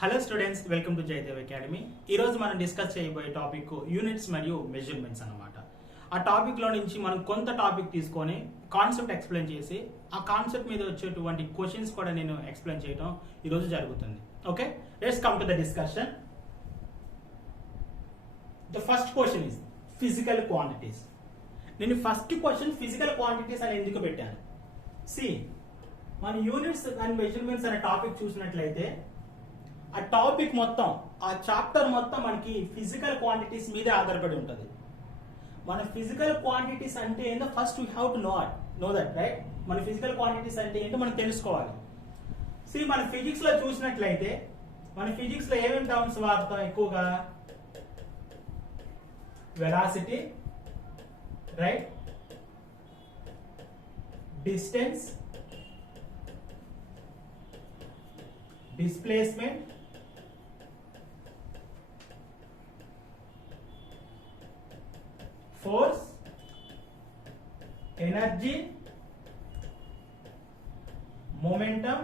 Hello students, welcome to Jayadev Academy. ఈరోజు మనం discuss చేయబోయే టాపిక్ యూనిట్స్ మరియు మెజర్మెంట్స్ అన్నమాట. ఆ టాపిక్లో నుంచి మనం కొంత టాపిక్ తీసుకొని కాన్సెప్ట్ ఎక్స్ప్లెయిన్ చేసి ఆ కాన్సెప్ట్ మీద వచ్చేటువంటి క్వశ్చన్స్ కూడా నేను ఎక్స్ప్లెయిన్ చేయడం ఈరోజు జరుగుతుంది. Okay, let's come to the discussion. The first question is physical quantities. నేను ఫస్ట్ క్వశ్చన్ ఫిజికల్ క్వాంటిటీస్ అని ఎందుకు పెట్టాను? సి, మన యూనిట్స్ అండ్ మెజర్మెంట్స్ అనే టాపిక్ చూసినట్లయితే ఆ టాపిక్ మొత్తం, ఆ చాప్టర్ మొత్తం మనకి ఫిజికల్ క్వాంటిటీస్ మీదే ఆధారపడి ఉంటుంది. మన ఫిజికల్ క్వాంటిటీస్ అంటే ఏంటో first we have to know that, right? మన ఫిజికల్ క్వాంటిటీస్ అంటే ఏంటో మనం తెలుసుకోవాలి. సి, మన ఫిజిక్స్ లో చూసినట్లయితే మన ఫిజిక్స్ లో ఏమేమి టర్మ్స్ వాడతాం ఎక్కువగా? Velocity, right? Distance, displacement, force, energy, momentum,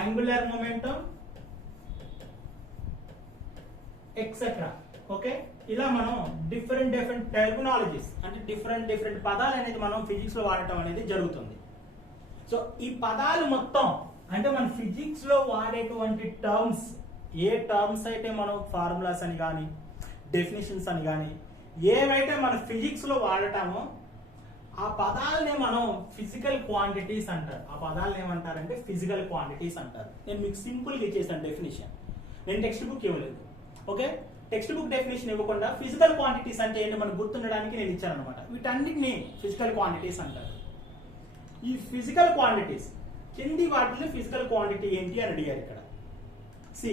angular momentum, etc. Okay, ఇలా మనం డిఫరెంట్ టెర్మినాలజీస్ అంటే డిఫరెంట్ పదాలు అనేది మనం ఫిజిక్స్ లో వాడటం అనేది జరుగుతుంది. సో ఈ పదాలు మొత్తం అంటే మన ఫిజిక్స్ లో వాడేటువంటి టర్మ్స్, ఏ టర్మ్స్ అయితే మనం ఫార్ములాస్ అని కానీ డెఫినేషన్స్ అని కానీ ఏవైతే మన ఫిజిక్స్ లో వాడటామో ఆ పదాలనే మనం ఫిజికల్ క్వాంటిటీస్ అంటారు. ఆ పదాలను ఏమంటారంటే ఫిజికల్ క్వాంటిటీస్ అంటారు. నేను మీకు సింపుల్ గా ఇచ్చేసాను డెఫినేషన్. నేను టెక్స్ట్ బుక్ ఇవ్వలేదు. ఓకే, టెక్స్ట్ బుక్ డెఫినేషన్ ఇవ్వకుండా ఫిజికల్ క్వాంటిటీస్ అంటే ఏంటో మనకు గుర్తుండడానికి నేను ఇచ్చాను అనమాట. వీటన్నిటిని ఫిజికల్ క్వాంటిటీస్ అంటారు. ఈ ఫిజికల్ క్వాంటిటీస్ కింది వాటిలో ఫిజికల్ క్వాంటిటీ ఏంటి అని అడిగారు ఇక్కడ. See,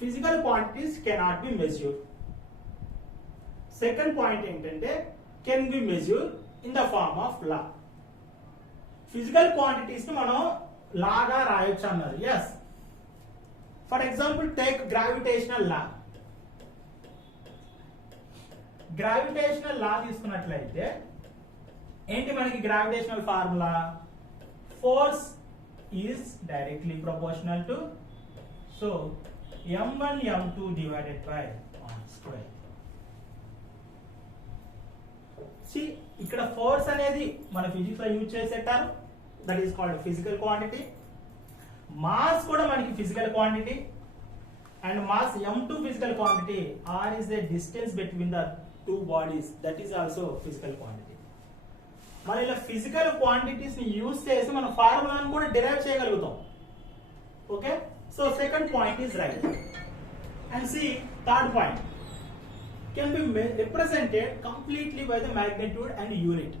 physical quantities cannot be measure. Second point ఏంటంటే can be measure in the form of law. Physical quantities ని మనం లాగా రాయొచ్చు అన్నారు. Yes, for example take gravitational law. Gravitational law తీసుకున్నట్లయితే ఏంటి మనకి gravitational formula? Force is directly proportional to m1 m2 divided by r square. See, ఇక్కడ force అనేది మన ఫిజిక్స్ లో యూజ్ చేసేటారు, that is called physical quantity. Mass కూడా మనకి physical quantity, and mass m2 physical quantity. r is the distance between the two bodies, that is also physical quantity. మన ఇలా physical quantities ని use చేసి మన ఫార్ములాను కూడా డిరైవ్ చేయగలుగుతాం. Okay, so second point is right. And see, third point can be represented completely by the magnitude and unit.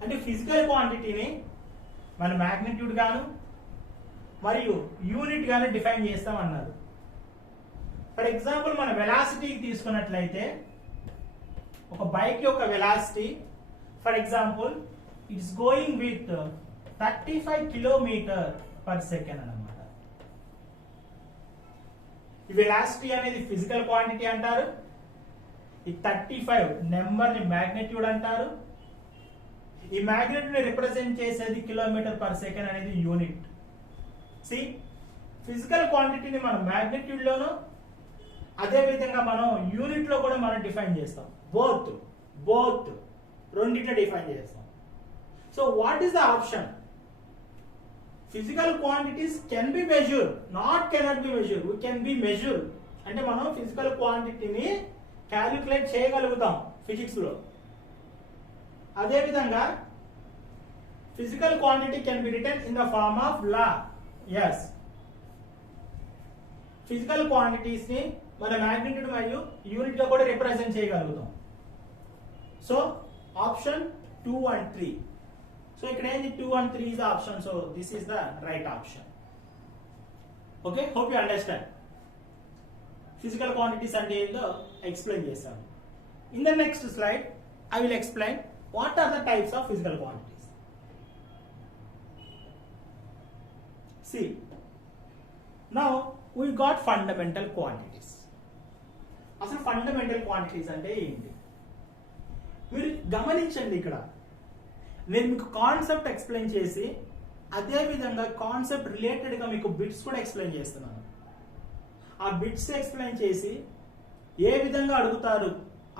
అంటే physical క్వాంటిటీని మన మ్యాగ్నిట్యూడ్ గాను మరియు యూనిట్ గాను డిఫైన్ చేస్తాం అన్నారు. ఫర్ ఎగ్జాంపుల్ మన వెలాసిటీకి తీసుకున్నట్లయితే ఒక బైక్ యొక్క velocity, for example it's going with 35 kilometre per second అన్నమాట. ఈ వెలాసిటీ అనేది ఫిజికల్ క్వాంటిటీ అంటారు. ఈ 35 నెంబర్ ని మ్యాగ్నిట్యూడ్ అంటారు. ఈ మ్యాగ్నిట్యూడ్ ని రిప్రజెంట్ చేసేది కిలోమీటర్ పర్ సెకండ్ అనేది యూనిట్. సి, ఫిజికల్ క్వాంటిటీని మనం మ్యాగ్నిట్యూడ్ లోను అదే విధంగా మనం యూనిట్ లో కూడా మనం డిఫైన్ చేస్తాం. బోత్ రెండింటిని డిఫైన్ చేస్తాం. So what is the option? Physical quantities can be measure, not cannot be measure. We can be measure అంటే మనం ఫిజికల్ క్వాంటిటీని క్యాలిక్యులేట్ చేయగలుగుతాం ఫిజిక్స్ లో. అదే విధంగా physical quantity can be written in the form of law. Yes, physical quantities ని మన magnitude మరియు యూనిట్ లో కూడా రిప్రజెంట్ చేయగలుగుతాం. So option 2 and 3. సో ఇక్కడ ఏంది 2 and 3 is the option. So this is the right option. Okay, hope you understand. Physical quantities అంటే ఏందో ఎక్స్ప్లెయిన్ చేశాను. In the next slide I will explain what are the types of physical quantities. See, now we got fundamental quantities. అసలు fundamental quantities అంటే ఏంటి? మీరు గమనించండి, ఇక్కడ నేను మీకు కాన్సెప్ట్ ఎక్స్ప్లెయిన్ చేసి అదే విధంగా కాన్సెప్ట్ రిలేటెడ్ గా మీకు బిట్స్ కూడా ఎక్స్ప్లెయిన్ చేస్తున్నాను. ఆ బిట్స్ ఎక్స్ప్లెయిన్ చేసి ఏ విధంగా అడుగుతారు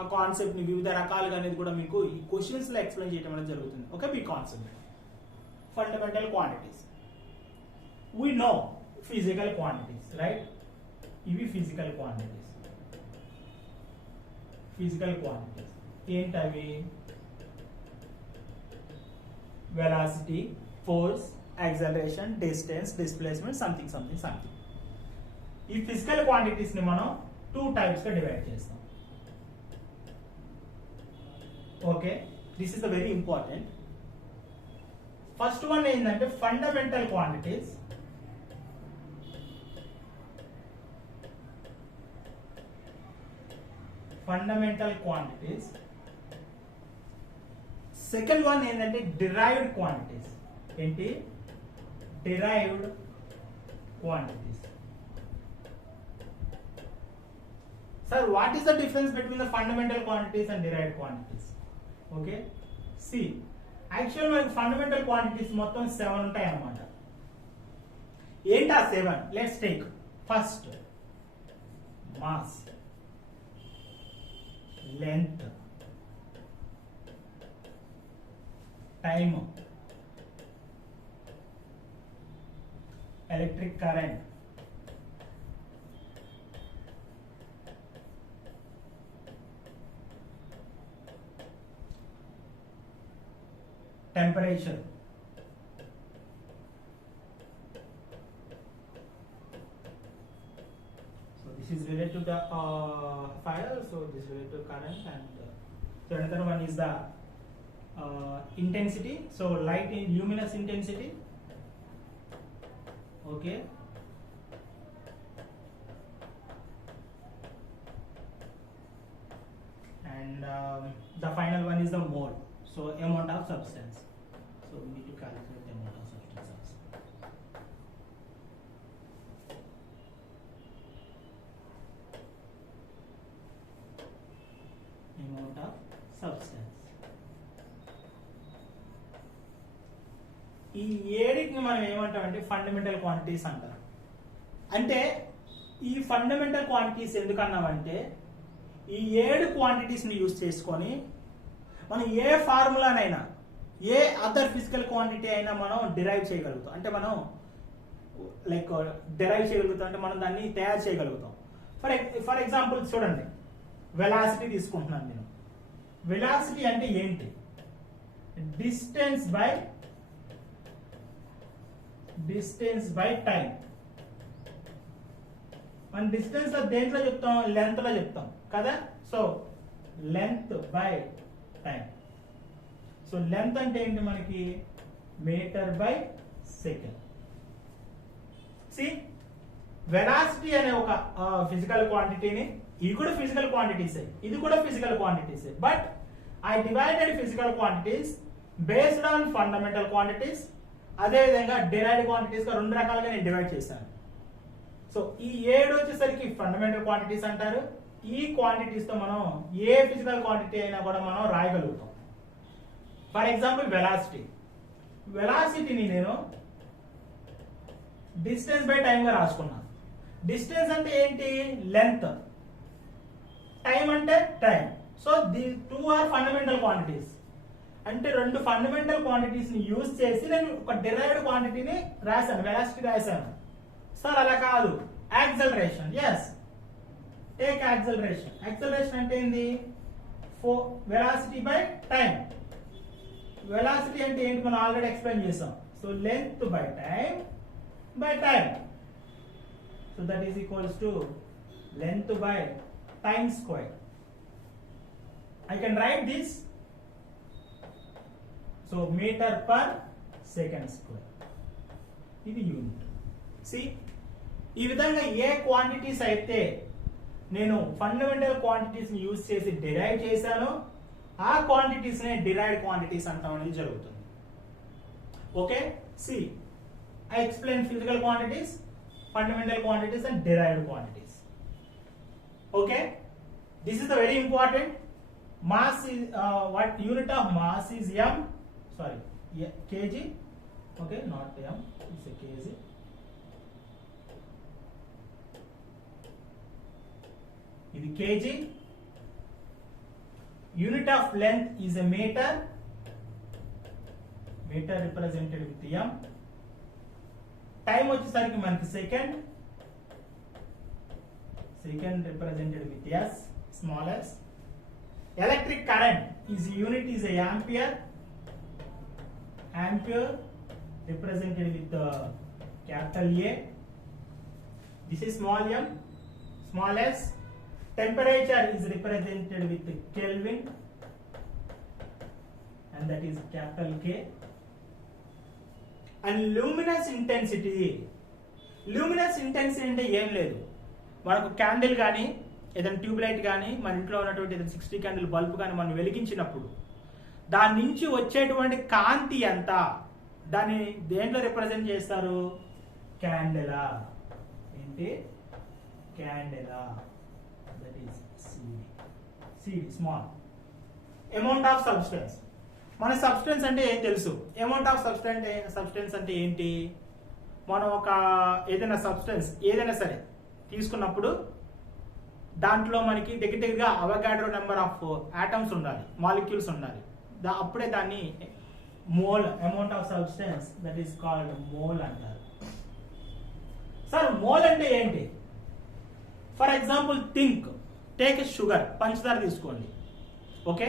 ఆ కాన్సెప్ట్ ని వివిధ రకాలుగా అనేది కూడా మీకు ఈ క్వశ్చన్స్ లో ఎక్స్ప్లెయిన్ చేయడం అనేది జరుగుతుంది. ఓకే, మీ concept fundamental quantities. We know physical quantities, right? ఇవి ఫిజికల్ క్వాంటిటీస్. ఫిజికల్ క్వాంటిటీస్ ఏంటవి? Velocity, force, acceleration, distance, displacement, something something something. ఈ ఫిజికల్ క్వాంటిటీస్ ని మనం 2 టైప్స్ గా డివైడ్ చేస్తాం. Okay, this is the very important. First one ఏంటంటే fundamental quantities. Fundamental quantities. Second one ఏంటంటే derived quantities. ఏంటి? Derived quantities. Sir, what is the difference between the fundamental quantities and derived quantities? Okay, see, actually మనకి fundamental quantities మొత్తం 7 ఉంటాయి అన్నమాట. ఏంటా 7? Let's take first mass, length, time, electric current, temperature, so this is related to the fire, so this is related to current, and so another one is the intensity, so light in luminous intensity. Okay, and the final one is the mole, so amount of substance. So we need to calculate the amount of substance also. Amount of substance. ఈ ఏడిటిని మనం ఏమంటామంటే fundamental quantities అంటారు. అంటే ఈ fundamental quantities ఎందుకన్నామంటే ఈ 7 quantities ని use చేసుకొని మనం ఏ ఫార్ములానైనా ఏ అదర్ ఫిజికల్ క్వాంటిటీ అయినా మనం డిరైవ్ చేయగలుగుతాం. అంటే మనం లైక్ డిరైవ్ చేయగలుగుతాం అంటే మనం దాన్ని తయారు చేయగలుగుతాం. ఫర్ ఎగ్జాంపుల్ చూడండి, వెలాసిటీ తీసుకుంటున్నాను నేను. వెలాసిటీ అంటే ఏంటి? Distance by time. మన డిస్టెన్స్ దేంట్లో చెప్తాం? లెంత్ లో చెప్తాం కదా. So length by time. So length అంటే ఏంటి మనకి? Metre by second. See, velocity అనే ఒక ఫిజికల్ క్వాంటిటీని, ఇది కూడా ఫిజికల్ క్వాంటిటీస్, ఇది కూడా physical quantities, but I divided physical quantities based on fundamental quantities. అదే విధంగా డిరైవ్డ్ క్వాంటిటీస్ గా 2 రకాలుగా నేను డివైడ్ చేశాను. సో ఈ 7 వచ్చేసరికి ఫండమెంటల్ క్వాంటిటీస్ అంటారు. ఈ క్వాంటిటీస్ తో మనం ఏ ఫిజికల్ క్వాంటిటీ అయినా కూడా మనం రాయగలుగుతాం. ఫర్ ఎగ్జాంపుల్ వెలాసిటీని నేను డిస్టెన్స్ బై టైం గా రాసుకున్నాను. డిస్టెన్స్ అంటే ఏంటి? లెంత్. టైం అంటే time. So the 2 are fundamental quantities. అంటే 2 ఫండమెంటల్ క్వాంటిటీస్ ని యూజ్ చేసి నేను ఒక డిరైవ్డ్ క్వాంటిటీని రాశాను, వెలాసిటీ రాశాను. సార్ అలా కాదు, acceleration. Yes, take acceleration. Acceleration అంటే ఏంది? Velocity by time. వెలాసిటీ అంటే ఏంటి? మనం ఆల్రెడీ ఎక్స్ప్లెయిన్ చేసాం. So length by time. So that is equals to length by time square. I can write this. So meter per second square. ఇది unit. See, ఈ విధంగా ఏ క్వాంటిటీస్ అయితే నేను ఫండమెంటల్ క్వాంటిటీస్ ని యూజ్ చేసి డిరైవ్ చేశానో ఆ క్వాంటిటీస్ నే డిరైవ్డ్ క్వాంటిటీస్ అంటాం అనేది జరుగుతుంది. Okay, see, I explained physical quantities, fundamental quantities and derived quantities. Okay, this is the very important. Mass is what unit of mass is kg. Okay, not m, it's a kg. This kg. Unit of length is a meter. Meter represented with m. Time వచ్చేసరికి మనకి second. Second represented with s, small s. Electric current is unit is a ampere. Ampere represented with the capital A. This is small m, small s. Temperature is represented with the Kelvin, and that is capital K. And luminous intensity. Luminous intensity అంటే ఏం లేదు, మనకు candle కానీ ఏదైనా tube light కానీ మన ఇంట్లో ఉన్నటువంటి ఏదైనా 60 క్యాండిల్ బల్బ్ కానీ మనం వెలిగించినప్పుడు దాని నుంచి వచ్చేటువంటి కాంతి ఎంత, దాన్ని దేంట్లో రిప్రజెంట్ చేస్తారు? క్యాండెలా. ఏంటి? Candela. That is CD, small. Amount of substance. మన సబ్స్టెన్స్ అంటే ఏం తెలుసు? అమౌంట్ ఆఫ్ సబ్స్టెన్స్ అంటే ఏంటి? మనం ఒక ఏదైనా సబ్స్టెన్స్ ఏదైనా సరే తీసుకున్నప్పుడు దాంట్లో మనకి దగ్గరగా అవగాడ్రో నెంబర్ ఆఫ్ ఆటమ్స్ ఉండాలి, మాలిక్యూల్స్ ఉండాలి. అప్పుడే దాన్ని mole, amount of substance, that is called mole అంటారు. సార్ మోల్ అంటే ఏంటి? For example think, take a sugar, పంచదార తీసుకోండి. ఓకే,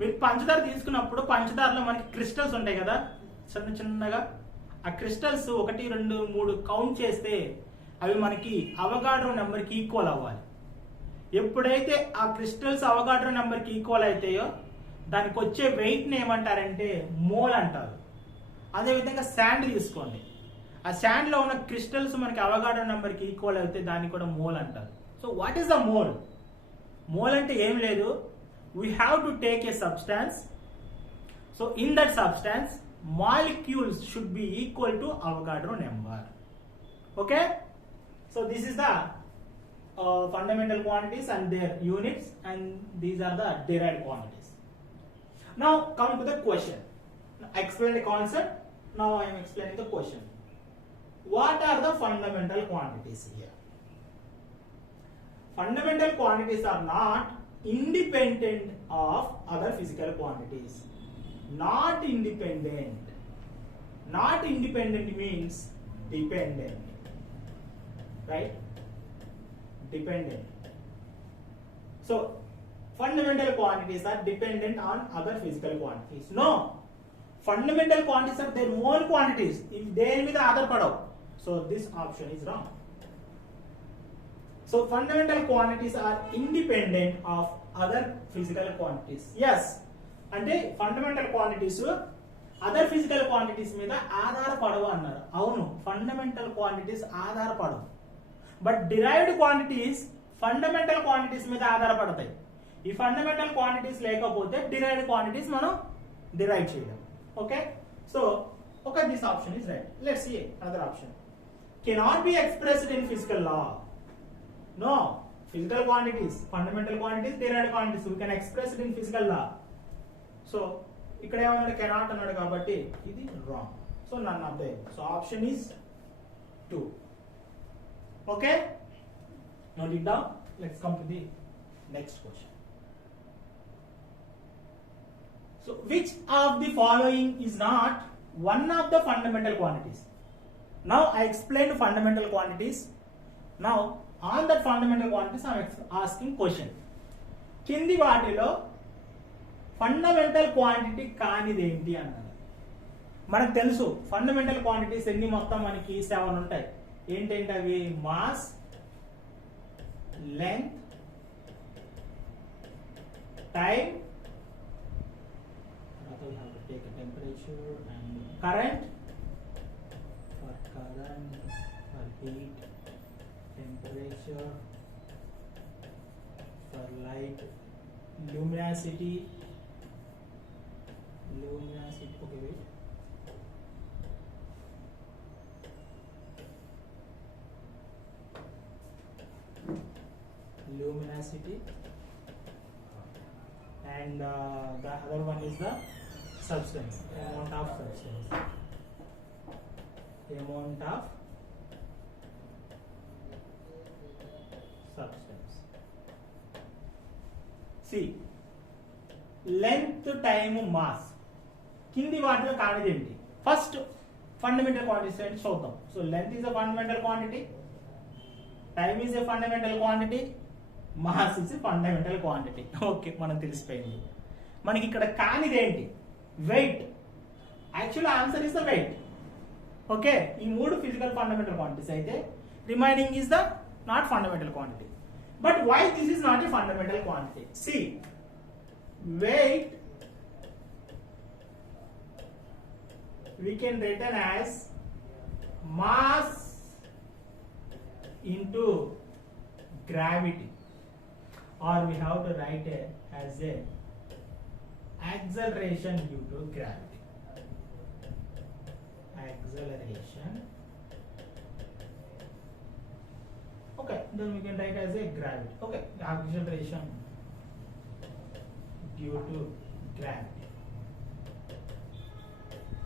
మీరు పంచదార తీసుకున్నప్పుడు పంచదారలో మనకి క్రిస్టల్స్ ఉంటాయి కదా, చిన్న చిన్నగా. ఆ క్రిస్టల్స్ 1, 2, 3 కౌంట్ చేస్తే అవి మనకి అవగాడ్రో నెంబర్కి ఈక్వల్ అవ్వాలి. ఎప్పుడైతే ఆ క్రిస్టల్స్ అవగాడ్రో నెంబర్కి ఈక్వల్ అవుతాయో దానికి వచ్చే వెయిట్ని ఏమంటారంటే మోల్ అంటారు. అదేవిధంగా శాండ్ తీసుకోండి, ఆ శాండ్లో ఉన్న క్రిస్టల్స్ మనకి అవగాడ్రో నెంబర్కి ఈక్వల్ అయితే దాన్ని కూడా మోల్ అంటారు. So what is the mole? Mole అంటే ఏం లేదు, we have to take a substance, so in that substance molecules should be equal to Avogadro number. Okay, so this is the fundamental quantities and their units, and these are the derived quantities. Now come to the question. I explained the concept, now I am explaining the question. What are the fundamental quantities here? Fundamental quantities are not independent of other physical quantities. Not independent. Not independent means dependent. Right? Dependent. So, fundamental quantities are dependent on other physical quantities. No. Fundamental quantities are their own quantities. If they are with other padav. So, this option is wrong. So fundamental quantities are independent of other physical quantities. Yes, అంటే fundamental quantities other physical quantities మీద ఆధారపడవు అన్నారు. అవును, fundamental quantities ఆధారపడవు. But derived quantities fundamental quantities మీద ఆధారపడతాయి. ఈ fundamental quantities లేకపోతే derived quantities మనం derive చేయలేం. Okay, so this option is right. Let's see another option. Cannot be expressed in physical law. No, physical quantities, fundamental quantities, derived quantities, we can express it in physical law. So, ikkada emanadu cannot annadu kabatti idi wrong. So none of them. So option is 2. Okay? Note it down. Let's come to the next question. So which of the following is not one of the fundamental quantities? Now I explained fundamental quantities. Now on that fundamental quantities I am asking question. కింది వాటిలో fundamental quantity కానిది ఏంటి అన్నారు. మనకు తెలుసు fundamental quantities ఎన్ని, మొత్తం మనకి 7 ఉంటాయి. ఏంటంటే అవి mass, length, time, temperature and current. For current, for heat, temperature, for light, luminosity, okay wait, luminosity, and the other one is the substance, amount of substance. amount of substance. See, length, time, mass. కింది వాటిలో కానిది ఏంటి? First fundamental quantities ఏంటి చూద్దాం. So length is a fundamental quantity, time is a fundamental quantity, mass is a fundamental quantity. Okay, మనం తెలిసిపోయింది. మనకి ఇక్కడ కానిది ఏంటి? Weight. Actual answer is the weight. Okay, ఈ మూడు ఫిజికల్ ఫండమెంటల్ క్వాంటిటీస్ అయితే remaining is the not fundamental quantity. But why this is not a fundamental quantity? See, weight we can written as mass into gravity, or we have to write it as a acceleration due to gravity. Acceleration. Okay, then we can write as a gravity. Okay, acceleration due to gravity.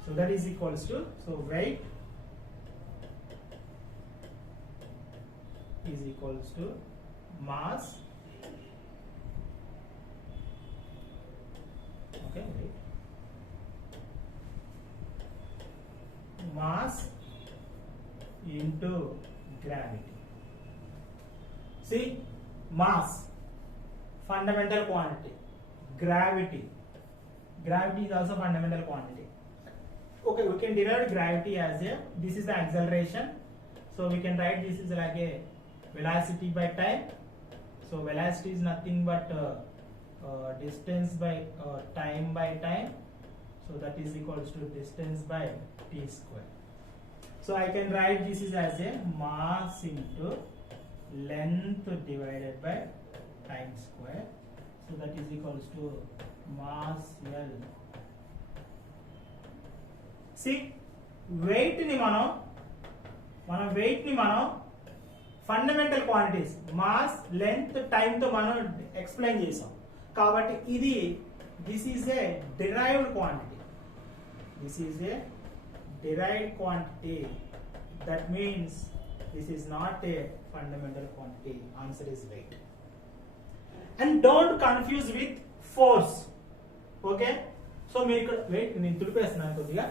So that is equals to, so weight is equals to mass, okay, weight, mass into gravity. See, mass, fundamental quantity, gravity is also fundamental quantity. Okay, we can derive gravity as a, this is the acceleration, so we can write this is like a velocity by time. So velocity is nothing but distance by time by time, so that is equals to distance by t square. So I can write this is as a mass into length divided by time square, so that is equals to mass L. See, weight ni మనం weight ని మనం fundamental quantities mass, length, time తో మనం explain చేసాం. కాబట్టి ఇది this is a derived quantity. This is a derived quantity. That means this is not a fundamental quantity. Answer is weight. And don't confuse with force. Okay, so మీరు ఇక్కడ wait నేను తుడిపేస్తున్నాను కొద్దిగా.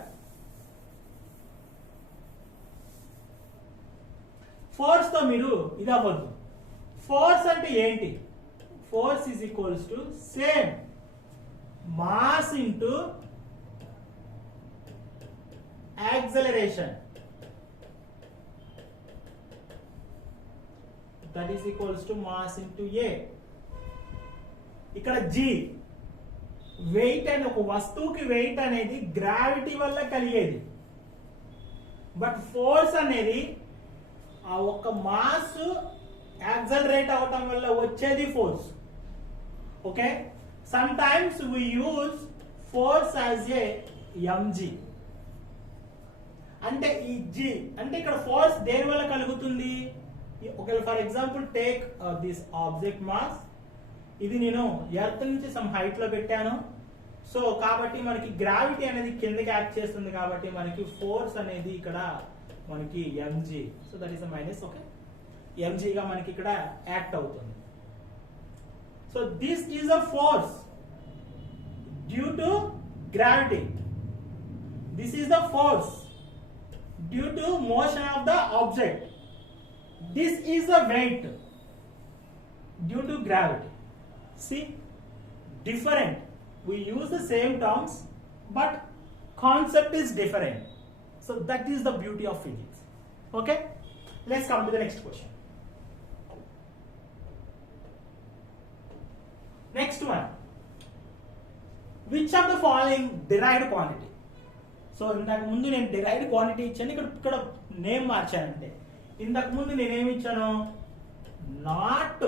Force తో మీరు ఇది అవ్వద్దు. ఫోర్స్ అంటే ఏంటి? Force is equals to same mass into acceleration, that is equals to mass into a. ఇక్కడ జి వెయిట్ అనే ఒక వస్తువుకి వెయిట్ అనేది గ్రావిటీ వల్ల కలిగేది. బట్ ఫోర్స్ అనేది ఆ ఒక్క మాస్ యాక్సలరేట్ అవటం వల్ల వచ్చేది force. Okay, sometimes we use force as a mg. అంటే ఈ g అంటే ఇక్కడ ఫోర్స్ దేని వల్ల కలుగుతుంది? ఒకవేళ for example take this object mass, ఇది నేను ఎర్త్ నుంచి సమ్ హైట్ లో పెట్టాను. సో కాబట్టి మనకి గ్రావిటీ అనేది కిందకి యాక్ట్ చేస్తుంది, కాబట్టి మనకి ఫోర్స్ అనేది ఇక్కడ మనకి mg. So that is minus. Okay, mg గా మనకి ఇక్కడ యాక్ట్ అవుతుంది. So this is a force due to gravity. This is the force due to motion of the object. This is the weight due to gravity. See, different. We use the same terms, but concept is different. So that is the beauty of physics. Okay, let's come to the next question. Next one, which of the following derived quantity? So ఇంతకు ముందు నేను derived quantity ఇచ్చాను, ఇక్కడ name మార్చానంటే. ఇంతకు ముందు నేను ఏమి ఇచ్చాను? నాట్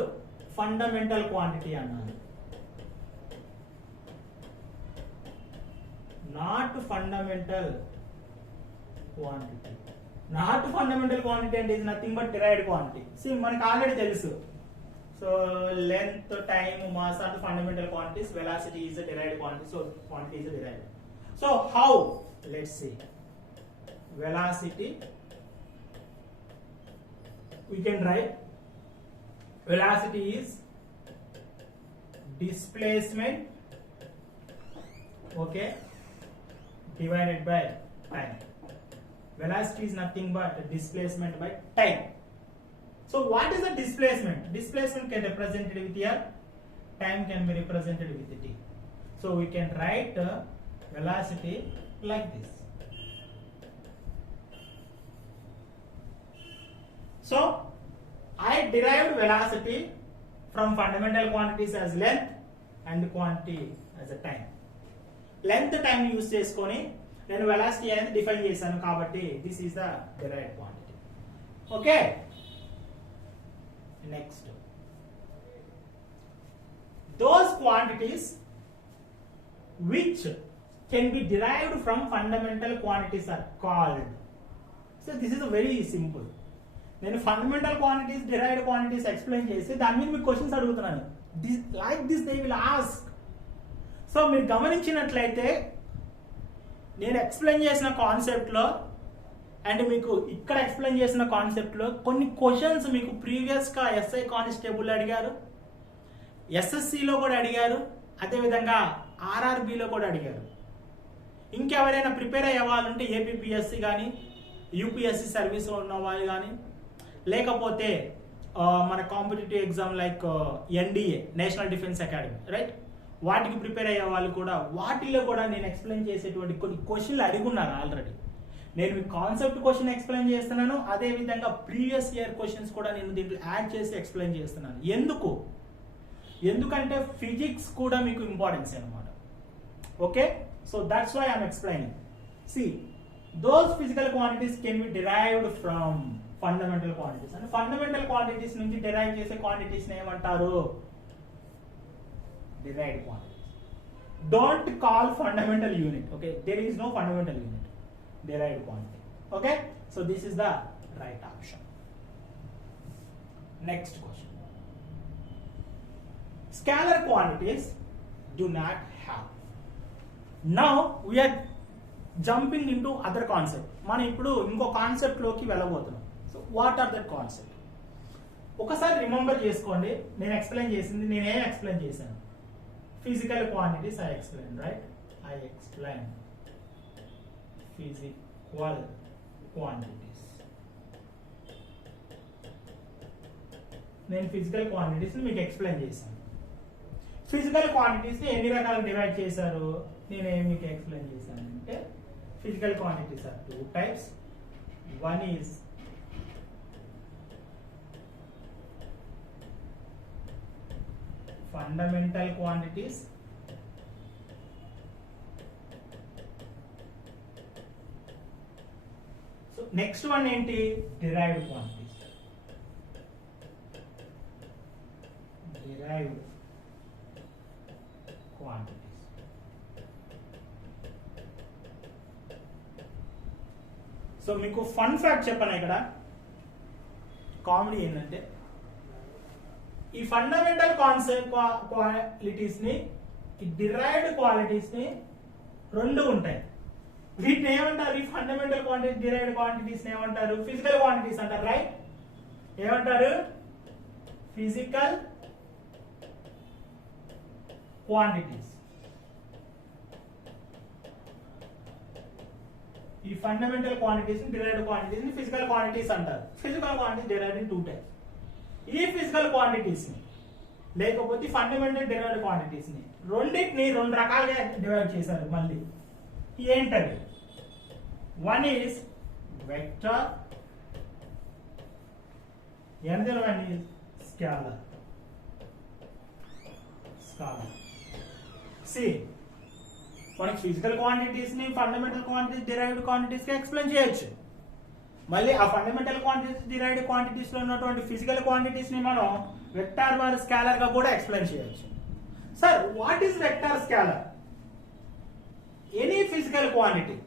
ఫండమెంటల్ క్వాంటిటీ అన్నాను. Not fundamental quantity. Not fundamental quantity అంటే ఇది nothing but derived quantity. See మనకు ఆల్రెడీ తెలుసు. So length, time, mass are the fundamental quantities. Velocity is a derived quantity. So quantity is a derived. So how? Let's see. Velocity we can write velocity is displacement, okay, divided by time. Velocity is nothing but displacement by time. So what is the displacement? Displacement can be represented with here, time can be represented with t. So we can write velocity like this. So I derived velocity from fundamental quantities as length and quantity as a time. Length time use చేసుకొని నేను velocity అనేది define చేశాను కాబట్టి this is the derived quantity. Okay, next those quantities which can be derived from fundamental quantities are called. So this is a very simple. నేను fundamental quantities derived quantities explain చేసి దాని మీద మీకు questions అడుగుతున్నాను. Like this they will ask. So మీరు గమనించినట్లయితే నేను explain చేసిన కాన్సెప్ట్లో అండ్ మీకు ఇక్కడ ఎక్స్ప్లెయిన్ చేసిన కాన్సెప్ట్లో కొన్ని క్వశ్చన్స్ మీకు ప్రీవియస్గా ఎస్ఐ కానిస్టేబుల్ అడిగారు, ఎస్ఎస్సిలో కూడా అడిగారు, అదేవిధంగా ఆర్ఆర్బిలో కూడా అడిగారు. ఇంకెవరైనా ప్రిపేర్ అయ్యే వాళ్ళు ఉంటే ఏపీపీఎస్సి కానీ యూపీఎస్సి సర్వీస్ ఉన్న వాళ్ళు కానీ లేకపోతే మన competitive exam like NDA national defence academy right, వాటికి ప్రిపేర్ అయ్యే వాళ్ళు కూడా వాటిలో కూడా నేను ఎక్స్ప్లెయిన్ చేసేటువంటి కొన్ని క్వశ్చన్లు అడుగున్నాను ఆల్రెడీ. నేను మీ కాన్సెప్ట్ క్వశ్చన్ ఎక్స్ప్లెయిన్ చేస్తున్నాను, అదేవిధంగా ప్రీవియస్ ఇయర్ క్వశ్చన్స్ కూడా నేను దీంట్లో యాడ్ చేసి ఎక్స్ప్లెయిన్ చేస్తున్నాను. ఎందుకంటే ఫిజిక్స్ కూడా మీకు ఇంపార్టెన్స్ అనమాట. Okay, so that's why I'm explaining. See those physical quantities can be derived from fundamental quantities and fundamental quantities నుంచి derive చేసే quantities ని ఏమంటారు? derived quantities. Don't call fundamental unit. Okay, there is no fundamental unit. derived quantity. Okay, so this is the right option. Next question. Scalar quantities do not have. Now we are jumping into other concept. మనం ఇప్పుడు ఇంకో concept లోకి వెళ్ళబోతున్నాం. So what are that concept? ఒకసారి remember చేసుకోండి, నేను explain చేసింది. నేనేం ఎక్స్ప్లెయిన్ చేశాను? Physical quantities I explain right. I explain physical quantities. నేను ఫిజికల్ క్వాంటిటీస్ మీకు ఎక్స్ప్లెయిన్ చేశాను. ఫిజికల్ క్వాంటిటీస్ ఎన్ని రకాలు డివైడ్ చేశారు నేనేం మీకు ఎక్స్ప్లెయిన్ చేశాను అంటే physical quantities are two types. One is fundamental quantities so next one enti derived quantities. Derived quantities. So మీకు ఫన్ ఫ్యాక్ట్ చెప్పాను ఇక్కడ. కామెడీ ఏంటంటే ఈ ఫండమెంటల్ క్వాలిటీస్ ని ఈ డిరైవ్డ్ క్వాలిటీస్ ని రెండు ఉంటాయి. వీటిని ఏమంటారు? ఈ ఫండమెంటల్ క్వాంటిటీస్ డిరైవ్డ్ క్వాంటిటీస్ ని ఏమంటారు? ఫిజికల్ క్వాంటిటీస్ అంటారు రైట్. ఏమంటారు? Physical quantities. ఈ ఫండమెంటల్ క్వాంటిటీస్ ని డిరైవ్డ్ క్వాంటిటీస్ ని ఫిజికల్ క్వాంటిటీస్ అంటారు. Physical quantities derived in two types. ఈ ఫిజికల్ క్వాంటిటీస్ ని లేకపోతే ఫండమెంటల్ డిరైవ్డ్ క్వాంటిటీస్ ని రెండింటిని రెండు రకాలుగా డివైడ్ చేశారు. మళ్ళీ ఏంటది? One is vector, another one is scalar. See, మనకి ఫిజికల్ క్వాంటిటీస్ ని ఫండమెంటల్ క్వాంటిటీస్ డిరైవ్డ్ క్వాంటిటీస్ గా ఎక్స్ప్లెయిన్ చేయొచ్చు. మళ్ళీ ఆ ఫండమెంటల్ క్వాంటిటీస్ డిరైవ్డ్ క్వాంటిటీస్ లో ఉన్నటువంటి ఫిజికల్ క్వాంటిటీస్ ని మనం వెక్టార్ మరియు స్కేలర్ గా కూడా ఎక్స్ప్లెయిన్ చేయొచ్చు. Sir what is vector scalar? Any physical quantity,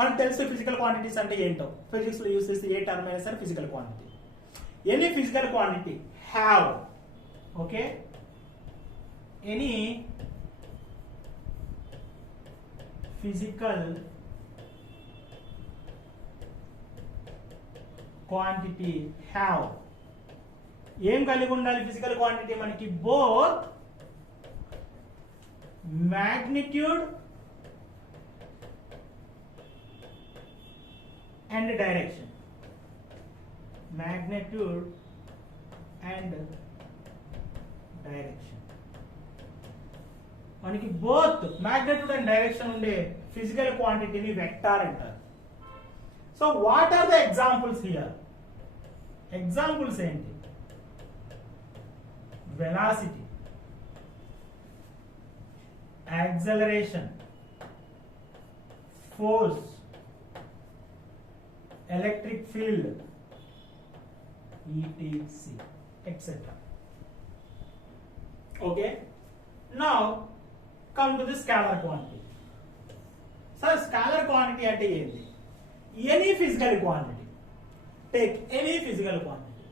మనకు తెలుసు ఫిజికల్ క్వాంటిటీస్ అంటే ఏంటో, ఫిజిక్స్ లో యూస్ చేస్తే ఏ టర్మ్ అయినా సరే physical quantity. Any physical quantity have, okay, any physical quantity have ఏం కలిగి ఉండాలి ఫిజికల్ క్వాంటిటీ మనకి? Both magnitude and direction. Magnitude and direction. మనకి బోత్ మ్యాగ్నిట్యూడ్ అండ్ డైరెక్షన్ ఉండే ఫిజికల్ క్వాంటిటీని వెక్టార్ అంటారు. So what are the examples here? Examples ఏంటి? Velocity, acceleration, force, electric field, etc, etc. Okay, now come to the scalar quantity. So scalar quantity ante enti? Any physical quantity. Take any physical quantity,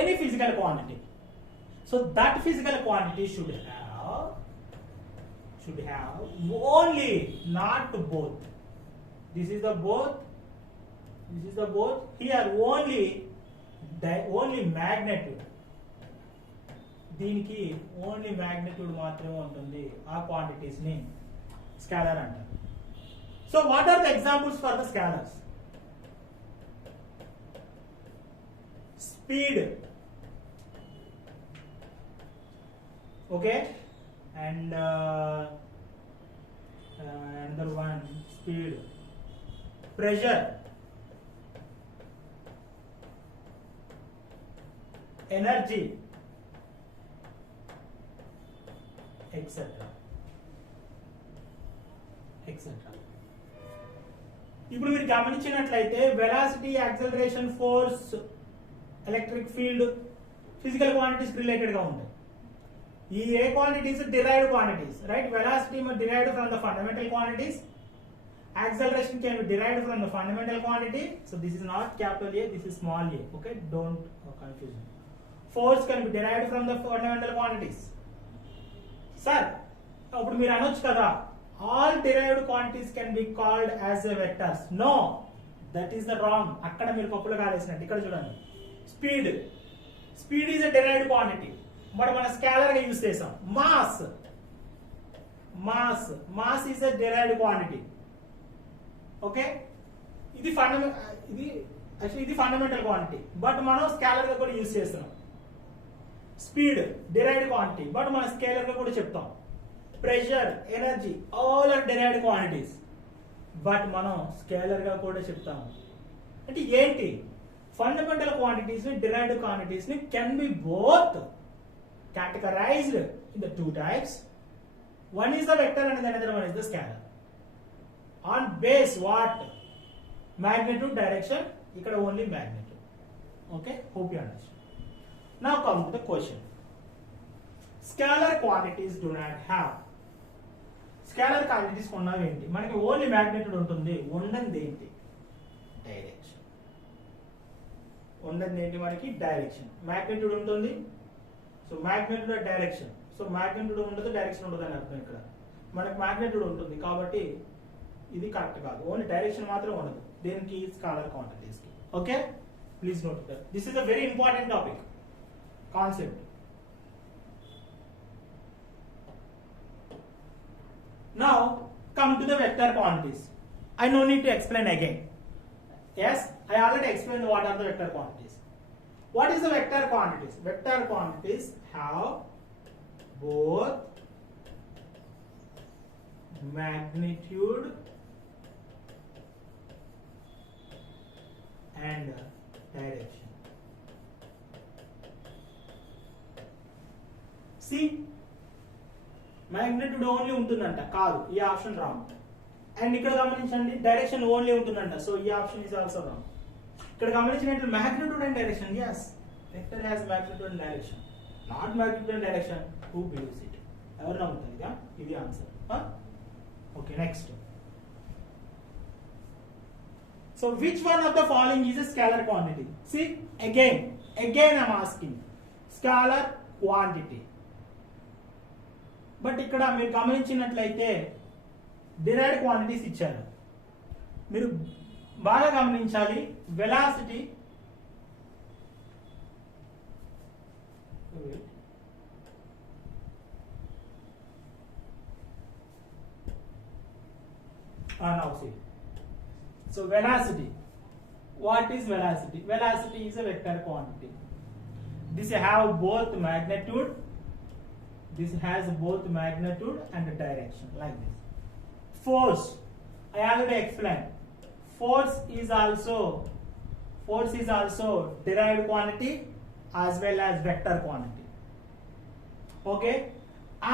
any physical quantity. So that physical quantity should have only, not both. This is the both. Here only magnitude. దీనికి only magnitude మాత్రమే ఉంటుంది. ఆ quantities ని scalar అంటారు. So what are the examples for the scalars? Speed, okay, and another one, speed, pressure, energy, etc. ఇప్పుడు మీరు గమనించినట్లయితే velocity, acceleration, force, electric field physical quantities related గా ఉంటాయి. ఈ ఏ quantities derived quantities, right? Velocity derived from the fundamental quantities, acceleration can be derived from the fundamental quantity. So this is not capital A, this is small a. Okay, don't confuse me. Force can be derived from the fundamental quantities. Sir, అప్పుడు మీరు అనొచ్చు కదా, all derived quantities can be called as a vectors. No, that is the wrong. అక్కడ మీరు పప్పులు కాలేసినట్టు. ఇక్కడ చూడండి, speed is a derived quantity, but మనం స్కేలర్ గా యూజ్ చేసాం. Mass is a derived quantity. Okay, ఇది ఫండమెంటల్ క్వాంటిటీ, బట్ మనం స్కేలర్ గా కూడా యూజ్ చేస్తున్నాం. స్పీడ్ derived quantity, బట్ మనం స్కేలర్ గా కూడా చెప్తాం. Pressure, energy, all are derived quantities, but మనం స్కేలర్ గా కూడా చెప్తాము. అంటే ఏంటి? ఫండమెంటల్ క్వాంటిటీస్ ని, derived quantities ని can be both categorized in the two types. One is the vector and the another one is the scalar. On base what? Magnitude, direction. Ikkada only magnitude. Okay, hope you understand. Now come to the question. Scalar quantities do not have. Scalar quantities ఉన్నవి ఏంటి? మనకి only magnitude ఉంటుంది. ఉన్నది ఏంటి? Direction. ఉన్నది ఏంటి? మనకి direction. magnitude ఉంటుంది. So magnitude direction. So magnitude ఉండదు, డైరెక్షన్ ఉండదు అని అర్థం. ఇక్కడ మనకి magnitude ఉంటుంది కాబట్టి ఇది కరెక్ట్ కాదు. ఓన్లీ డైరెక్షన్ మాత్రం ఉండదు. దేనికి? స్కేలర్ క్వాంటిటీస్ కి. Okay, please note that. This is a very important topic, concept. Now come to the vector quantities. I no need to explain again. Yes, I already explained what are the vector quantities. What is the vector quantities? Vector quantities have both magnitude and direction. See, magnitude only ఉంటుందంట, కాదు, ఈ option wrong. And ఇక్కడ గమనించండి, direction only ఉంటుందంట, so ఈ option is also wrong. ఇక్కడ గమనించినట్లు magnitude and direction, yes, vector has magnitude and direction, not magnitude and direction. Who believes it? ఎవరు నమ్ముతారు? ఇదా ఇది answer. Okay, next. So which one of the following is a scalar quantity? See, again I'm asking, scalar quantity. But ఇక్కడ మీరు గమనించినట్లయితే derived quantities ఇచ్చారు. మీరు బాగా గమనించాలి, velocity now see. So velocity, what is velocity? Velocity is a vector quantity. This have both magnitude, this has both magnitude and direction, like this. Force, I already explained, force is also derived quantity as well as vector quantity. Okay,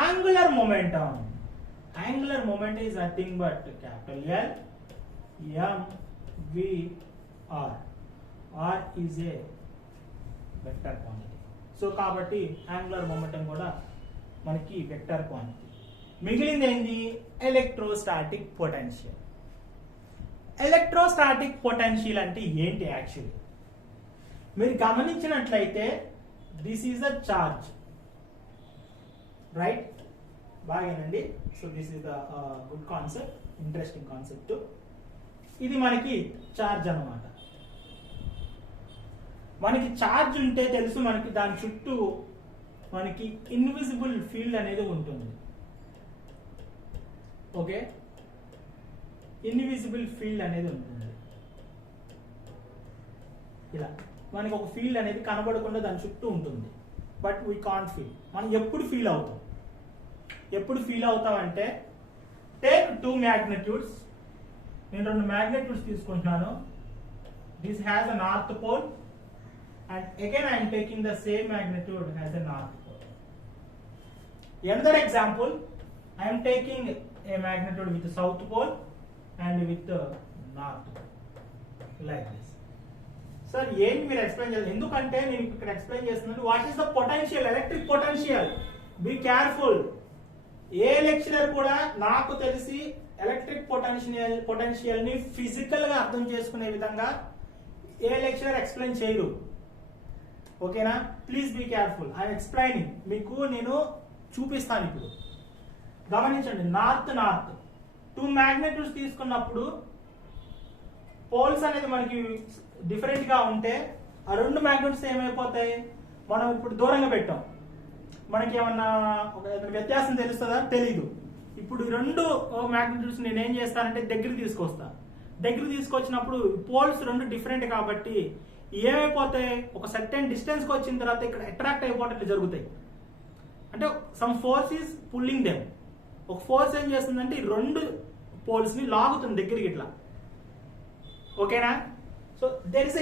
angular momentum is nothing but capital L m v r. R is a vector quantity. So కాబట్టి angular momentum కూడా మనకి vector quantity. మిగిలింది ఏంది? Electrostatic potential. Electrostatic potential అంటే ఏంటి? Actually మీరు గమనించినట్లయితే this is a charge, right? బాగేనండి. So this is the good concept, interesting concept. ఇది మనకి చార్జ్ అన్నమాట. మనకి చార్జ్ ఉంటే తెలుసు, మనకి దాని చుట్టూ మనకి ఇన్విజిబుల్ ఫీల్డ్ అనేది ఉంటుంది. ఓకే, ఇన్విజిబుల్ ఫీల్డ్ అనేది ఉంటుంది. ఇలా మనకి ఒక ఫీల్డ్ అనేది కనబడకుండా దాని చుట్టూ ఉంటుంది. But we can't feel. మనం ఎప్పుడు ఫీల్ అవుతామంటే టేక్ 2 magnitudes. నేను 2 magnitudes తీసుకుంటున్నాను. This has a north pole and again I am taking the same magnitude as a north pole. Another example, I am taking a magnitude with the south pole and with the north pole, like this. Sir, ఏంటి మీరు explain చేయాలి? ఎందుకంటే నేను ఇక్కడ explain చేస్తున్నాను. What is the potential, electric potential. Be careful. ఏ lecturer కూడా నాకు తెలిసి ఎలక్ట్రిక్ పొటెన్షియల్ ని ఫిజికల్ గా అర్థం చేసుకునే విధంగా ఏ లెక్చరర్ ఎక్స్ప్లెయిన్ చేయరు. ఓకేనా? Please be careful. I'm explaining. మీకు నేను చూపిస్తాను. ఇప్పుడు గమనించండి, నార్త్ 2 magnitudes తీసుకున్నప్పుడు పోల్స్ అనేది మనకి డిఫరెంట్ గా ఉంటే ఆ 2 magnitudes ఏమైపోతాయి? మనం ఇప్పుడు దూరంగా పెట్టాం, మనకి ఏమన్నా ఒక వ్యత్యాసం తెలుస్తుందా? తెలీదు. ఇప్పుడు 2 magnitudes నేను ఏం చేస్తానంటే దగ్గర తీసుకొచ్చినప్పుడు పోల్స్ 2 డిఫరెంట్ కాబట్టి ఏమైపోతాయి? ఒక సర్టెన్ డిస్టెన్స్ కి వచ్చిన తర్వాత ఇక్కడ అట్రాక్ట్ అయిపోవడం జరుగుతాయి. అంటే some force is pulling them. ఒక ఫోర్స్ ఏం చేస్తుందంటే ఈ 2 పోల్స్ ని లాగుతుంది దగ్గరికి ఇట్లా. ఓకేనా? So there is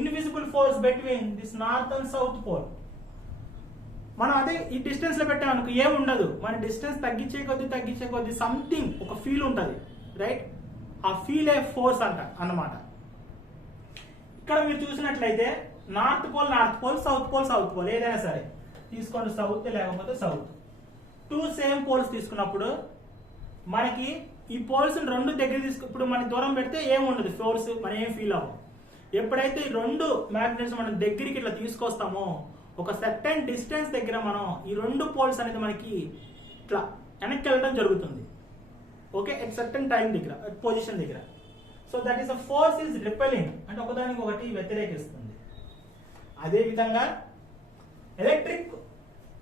invisible force between this north and south pole. మనం అదే ఈ డిస్టెన్స్ లో పెట్టామనుకో ఏముండదు. మన డిస్టెన్స్ తగ్గించే కొద్ది సంథింగ్ ఒక ఫీల్ ఉంటుంది, రైట్? ఆ ఫీల్ ఏ ఫోర్స్ అన్నమాట. ఇక్కడ మీరు చూసినట్లయితే నార్త్ పోల్, సౌత్ పోల్ ఏదైనా సరే తీసుకోండి, సౌత్ లేకపోతే సౌత్. 2 సేమ్ పోల్స్ తీసుకున్నప్పుడు మనకి ఈ పోల్స్ 2 దగ్గర ఇప్పుడు మనకి దూరం పెడితే ఏముండదు ఫోర్స్, మనం ఏం ఫీల్ అవ్వం. ఎప్పుడైతే 2 magnets మనం దగ్గరికి ఇట్లా తీసుకొస్తామో ఒక సర్టెన్ డిస్టెన్స్ దగ్గర మనం ఈ 2 పోల్స్ అనేది మనకి ఇట్లా వెనక్కి వెళ్ళడం జరుగుతుంది. ఓకే, ఎట్ సర్టెన్ టైం దగ్గర, పొజిషన్ దగ్గర. So that is a force is repelling, అంటే ఒకదానికి ఒకటి వ్యతిరేకిస్తుంది. అదే విధంగా ఎలక్ట్రిక్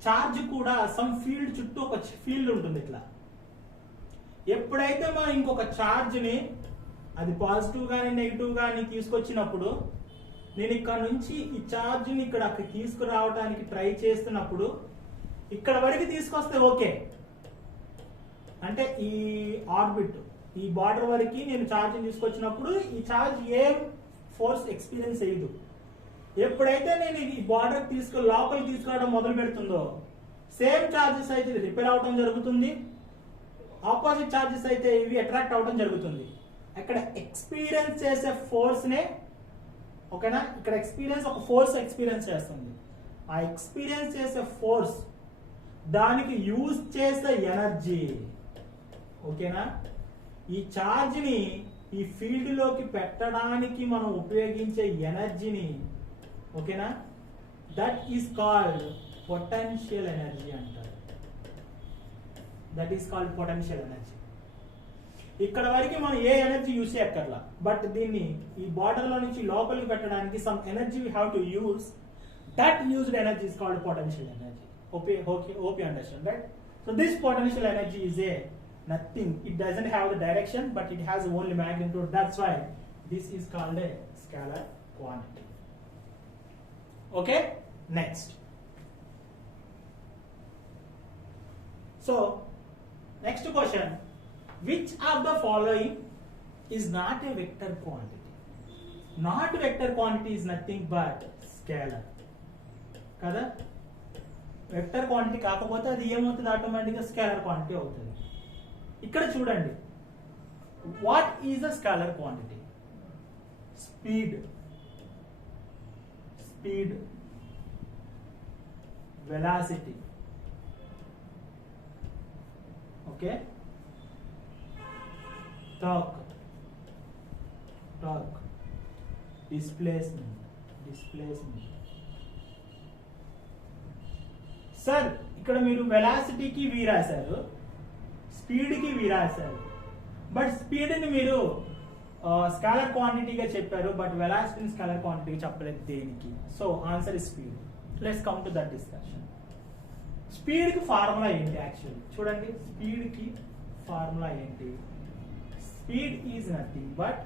చార్జ్ కూడా సమ్ ఫీల్డ్ చుట్టూ ఒక ఫీల్డ్ ఉంటుంది ఇట్లా. ఎప్పుడైతే మనం ఇంకొక చార్జ్ ని అది పాజిటివ్ గానీ నెగిటివ్ గానీ తీసుకొచ్చినప్పుడు, నేను ఇక్కడ నుంచి ఈ చార్జ్ ని ఇక్కడ తీసుకురావడానికి ట్రై చేస్తున్నప్పుడు ఇక్కడ వరకు తీసుకొస్తే ఓకే, అంటే ఈ ఆర్బిట్ ఈ బార్డర్ వరకు నేను ఛార్జ్ తీసుకొచ్చినప్పుడు ఈ ఛార్జ్ ఏం ఫోర్స్ ఎక్స్పీరియన్స్ అయ్యదు. ఎప్పుడైతే నేను ఈ బార్డర్ లోపలికి తీసుకురావడం మొదలు పెడుతుందో సేమ్ ఛార్జెస్ అయితే ఇది రిపెల్ అవడం జరుగుతుంది, ఆపోజిట్ ఛార్జెస్ అయితే ఇవి అట్రాక్ట్ అవడం జరుగుతుంది. అక్కడ ఎక్స్పీరియన్స్ చేసే ఫోర్స్ నే, ఓకేనా, ఇక్కడ ఒక ఫోర్స్ ఎక్స్పీరియన్స్ చేస్తుంది. ఆ ఎక్స్పీరియన్స్ చేసే ఫోర్స్ దానికి యూజ్ చేసే ఎనర్జీ, ఓకేనా, ఈ ఛార్జ్ ని ఈ ఫీల్డ్ లోకి పెట్టడానికి మనం ఉపయోగించే ఎనర్జీని, ఓకేనా, that is called potential energy అంటారు. That is called potential energy. ఇక్కడ వరకు మనం ఏ ఎనర్జీ యూజ్ చేయక్కర్లా, బట్ దీన్ని ఈ బార్డర్ లో నుంచి లోపలికి పెట్టడానికి some energy we have to use. That used energy is called potential energy. Hope you understand, right? So this potential energy is a nothing. It doesn't have the direction, but it has only magnitude. That's why this is called a scalar quantity. Okay, next. So next question, which of the following is not a vector quantity? Not vector quantity is nothing but scalar kada. Vector quantity కాకపోతే అది ఏమవుతుంది, ఆటోమేటిక్గా scalar quantity అవుతుంది. ఇక్కడ చూడండి, what is the scalar quantity? Speed, velocity, okay, torque, displacement. Sir ఇక్కడ మీరు వెలాసిటీకి వి రాశారు, స్పీడ్కి వి రాశారు, బట్ స్పీడ్ని మీరు స్కేలర్ క్వాంటిటీగా చెప్పారు, బట్ వెలాసిటీని స్కేలర్ క్వాంటిటీగా చెప్పలేదు దేనికి? So answer is speed. Let's come to that discussion. స్పీడ్కి ఫార్ములా ఏంటి? యాక్చువల్లీ చూడండి, స్పీడ్కి ఫార్ములా ఏంటి? Speed is nothing but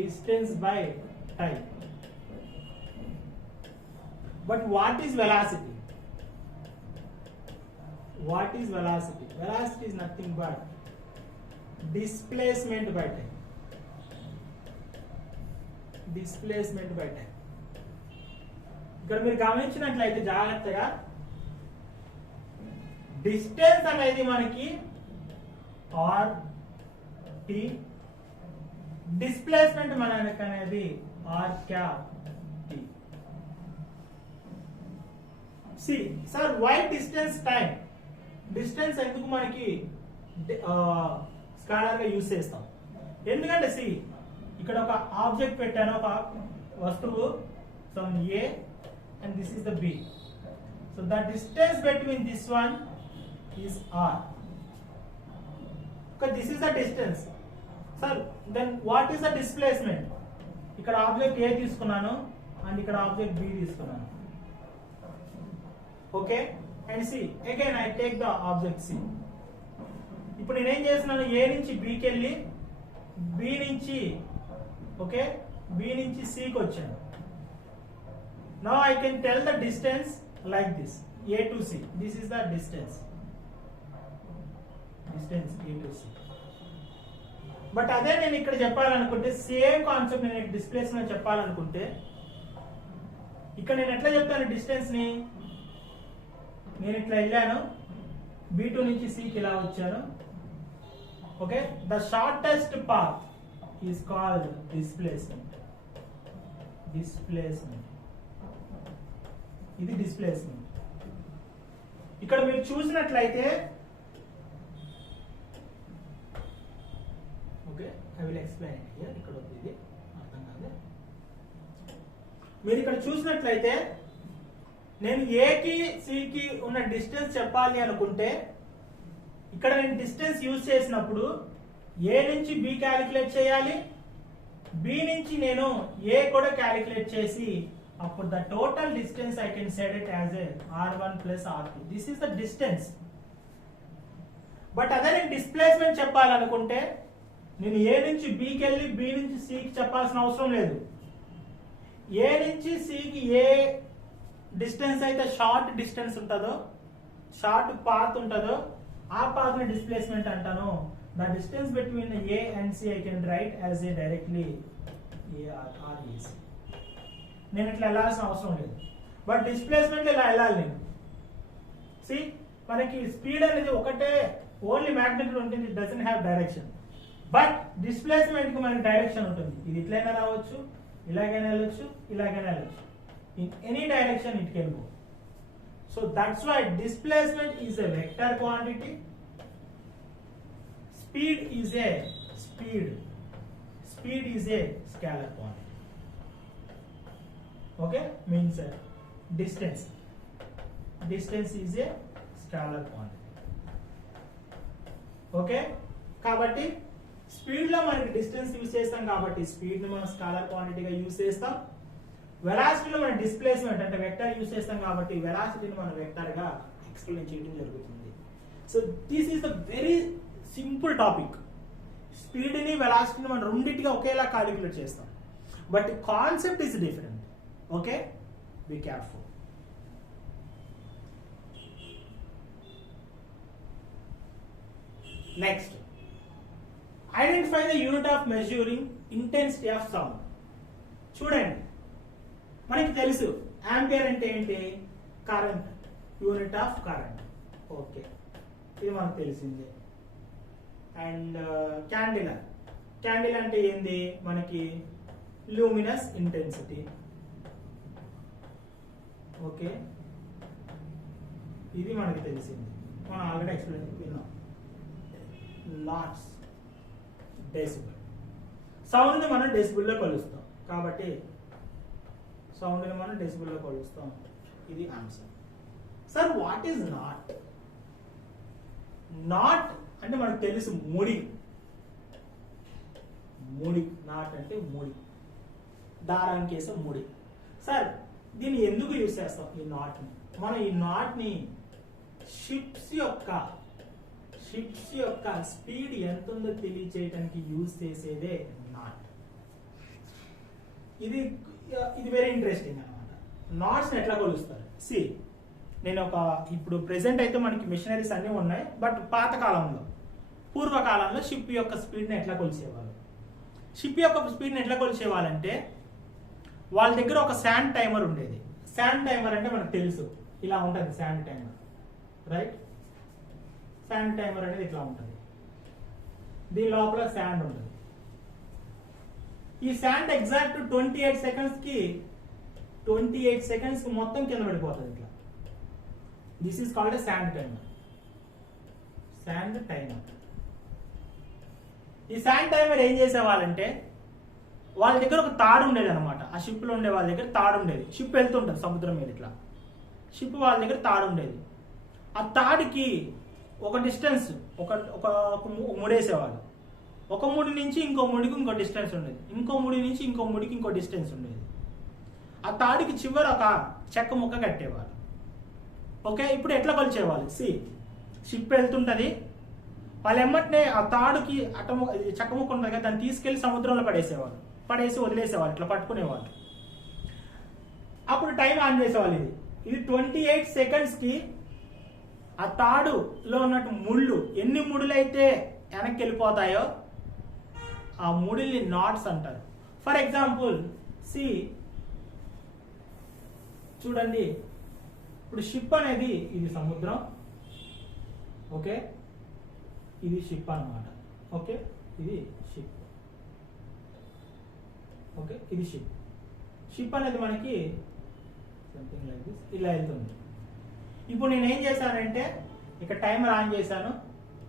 distance by time. But what is velocity? Velocity is nothing but displacement by time. ఇక్కడ మీరు గమనించినట్లయితే జాగ్రత్తగా, డిస్టెన్స్ అనేది మనకి RT, డిస్ప్లేస్మెంట్ మనకి అనేది R cap T. See sir, why distance time? Distance ఎందుకు మనకి స్కేలర్ గా యూజ్ చేస్తాం? ఎందుకంటే సి, ఇక్కడ ఒక ఆబ్జెక్ట్ పెట్టాను, ఒక వస్తువు, some A and this is the B. So the distance between this one is R. This is the distance. Sir then what is the displacement? ఇక్కడ ఆబ్జెక్ట్ ఏ తీసుకున్నాను అండ్ ఇక్కడ ఆబ్జెక్ట్ బి తీసుకున్నాను. Okay, and see again I take the object C. ఇప్పుడు నేనేం చేస్తున్నాను, ఏ నుంచి బికి వెళ్ళి B నుంచి, ఓకే, బి నుంచి సికి వచ్చాను. Now I can tell the distance like this, A to C. This is the distance A to C. But అదే నేను ఇక్కడ చెప్పాలనుకుంటే, సేమ్ కాన్సెప్ట్ నేను డిస్ప్లేస్మెంట్ చెప్పాలనుకుంటే, ఇక్కడ నేను ఎట్లా చెప్తాను డిస్టెన్స్ ని? నేను ఇట్లా వెళ్ళాను, B2 నుంచి సికి ఇలా వచ్చాను. Okay, the shortest path is called displacement. ఇది డిస్ప్లేస్మెంట్. ఇక్కడ మీరు చూసినట్లయితే, okay, I will explain here. ఇక్కడ ఇది అర్థం కాదు. మీరు ఇక్కడ చూసినట్లయితే, నేను ఏకి సికి ఉన్న డిస్టెన్స్ చెప్పాలి అనుకుంటే, ఇక్కడ నేను డిస్టెన్స్ యూజ్ చేసినప్పుడు ఏ నుంచి బి క్యాలిక్యులేట్ చేయాలి, బి నుంచి నేను ఏ కూడా క్యాలిక్యులేట్ చేసి, అప్పుడు the total distance I can set it as a R1 plus R2. This is the distance. But అదే నేను డిస్ప్లేస్మెంట్ చెప్పాలనుకుంటే, నేను ఏ నుంచి బికి వెళ్ళి బి నుంచి సికి చెప్పాల్సిన అవసరం లేదు. ఏ నుంచి సికి ఏ డిస్టెన్స్ అయితే షార్ట్ డిస్టెన్స్ ఉంటుందో, షార్ట్ పాత్ ఉంటుందో, ఆ పాత్ ని డిస్ప్లేస్మెంట్ అంటాను. The distance between A and C I can write as a directly AR. నేను ఇట్లా వెళ్ళాల్సిన అవసరం లేదు, బట్ డిస్ప్లేస్మెంట్ ఇలా వెళ్ళాలి నేను. సి, మనకి స్పీడ్ అనేది ఒకటే, ఓన్లీ మ్యాగ్నెట్యూడ్ ఉంటుంది, it doesn't have direction. But displacement కి మనకి డైరెక్షన్ ఉంటుంది. ఇది ఇట్లైనా రావచ్చు, ఇలాగైనా వెళ్ళొచ్చు, ఇలాగైనా వెళ్ళొచ్చు. In any direction it can go. So that's why displacement is a vector quantity. Speed is a scalar quantity. Okay, means distance. distance is a scalar quantity. Okay, కాబట్టి స్పీడ్ లో మనకి డిస్టెన్స్ యూజ్ చేస్తాం కాబట్టి speed ని మనం scholar క్వాంటిటీగా use చేస్తాం. వెలాసిటీలో మనం displacement అంటే వెక్టర్ యూజ్ చేస్తాం కాబట్టి వెలాసిటీని మనం వెక్టర్ గా ఎక్స్ప్లెయిన్ చేయడం జరుగుతుంది. So this is the very simple topic. Speed ని వెలాసిటీని మనం రెండింటిగా ఒకేలా క్యాలిక్యులేట్ చేస్తాం, but concept is different. Okay, be careful. Next, identify the unit of measuring intensity of sound. చూడండి, మనకి తెలుసు ఆంపియర్ అంటే ఏంటి, current, unit of current. Okay, ఇది మనకు తెలిసిందే. అండ్ క్యాండిల్ అంటే ఏంది, మనకి లూమినస్ ఇంటెన్సిటీ. ఓకే, ఇది మనకి తెలిసింది, మనం ఆల్రెడీ ఎక్స్ప్లెయిన్ విన్నాం. LADS, decibel. సౌండ్ ని మనం డెసిబుల్ లో కొలుస్తాం కాబట్టి సౌండ్ ని మనం డెసిబుల్ లో కొలుస్తాం. ఇది answer. Sir what is not? Not అంటే మనకు తెలుసు ముడి. నాట్ అంటే ముడి, దారానికి వేసే ముడి. సార్ దీన్ని ఎందుకు యూజ్ చేస్తాం ఈ నాట్ ని? మనం ఈ నాట్ ని షిప్స్ యొక్క స్పీడ్ ఎంత ఉందో తెలియచేయడానికి యూజ్ చేసేదే నాట్. ఇది వెరీ ఇంట్రెస్టింగ్ అనమాట. నాట్స్ ఎట్లా కొలుస్తారు? సి, నేను ఇప్పుడు ప్రెసెంట్ అయితే మనకి మిషనరీస్ అన్నీ ఉన్నాయి, బట్ పాతకాలంలో, పూర్వకాలంలో షిప్ యొక్క స్పీడ్ని ఎట్లా కొలిసేవాళ్ళు? షిప్ యొక్క స్పీడ్ని ఎట్లా కొలిసేవాళ్ళంటే వాళ్ళ దగ్గర ఒక శాండ్ టైమర్ ఉండేది. శాండ్ టైమర్ అంటే మనకు తెలుసు, ఇలా ఉంటుంది sand timer, right? Sand timer అనేది ఇట్లా ఉంటుంది, దీని లోపల శాండ్ ఉంటుంది. ఈ శాండ్ ఎగ్జాక్ట్ 28 సెకండ్స్ కి మొత్తం కింద పడిపోతుంది ఇట్లా. This is called sand timer. ఈ శాండ్ టైమర్ ఏం చేసేవాళ్ళంటే వాళ్ళ దగ్గర ఒక తాడు ఉండేది అనమాట. ఆ షిప్ లో ఉండే వాళ్ళ దగ్గర తాడు ఉండేది. షిప్ వెళ్తుంటది సముద్రం మీద, ఇట్లా షిప్ వాళ్ళ దగ్గర తాడు ఉండేది. ఆ తాడికి ఒక డిస్టెన్స్, ఒక ముడేసేవాళ్ళు. ఒక ముడి నుంచి ఇంకో ముడికి ఇంకో డిస్టెన్స్ ఉండేది, ఇంకో ముడి నుంచి ఇంకో ముడికి ఇంకో డిస్టెన్స్ ఉండేది. ఆ తాడికి చివర ఒక చెక్క ముక్క కట్టేవాళ్ళు. ఓకే, ఇప్పుడు ఎట్లా కొలిచేవాళ్ళు? సి, షిప్ వెళ్తుంటది, వాళ్ళు ఎమ్మటనే ఆ తాడుకి చెక్క ముక్క ఉంటుంది కదా, దాన్ని తీసుకెళ్లి సముద్రంలో పడేసి వదిలేసేవాళ్ళు, ఇట్లా పట్టుకునేవాళ్ళు. అప్పుడు టైం ఆన్ చేసేవాళ్ళు. ఇది 28 సెకండ్స్ కి ఆ తాడులో ఉన్నట్టు ముళ్ళు ఎన్ని ముడులైతే వెనక్కి వెళ్ళిపోతాయో ఆ ముడిల్ని నాట్స్ అంటారు. ఫర్ ఎగ్జాంపుల్ సి, చూడండి, ఇప్పుడు షిప్ అనేది ఇది సముద్రం. ఓకే, ఇది షిప్ అన్నమాట. ఓకే, ఇది షిప్. ఓకే, ఇది షిప్ అనేది మనకి సంథింగ్ లైక్ దిస్ ఇలా వెళ్తుంది. ఇప్పుడు నేను ఏం చేశానంటే ఇక్కడ టైమర్ ఆన్ చేశాను.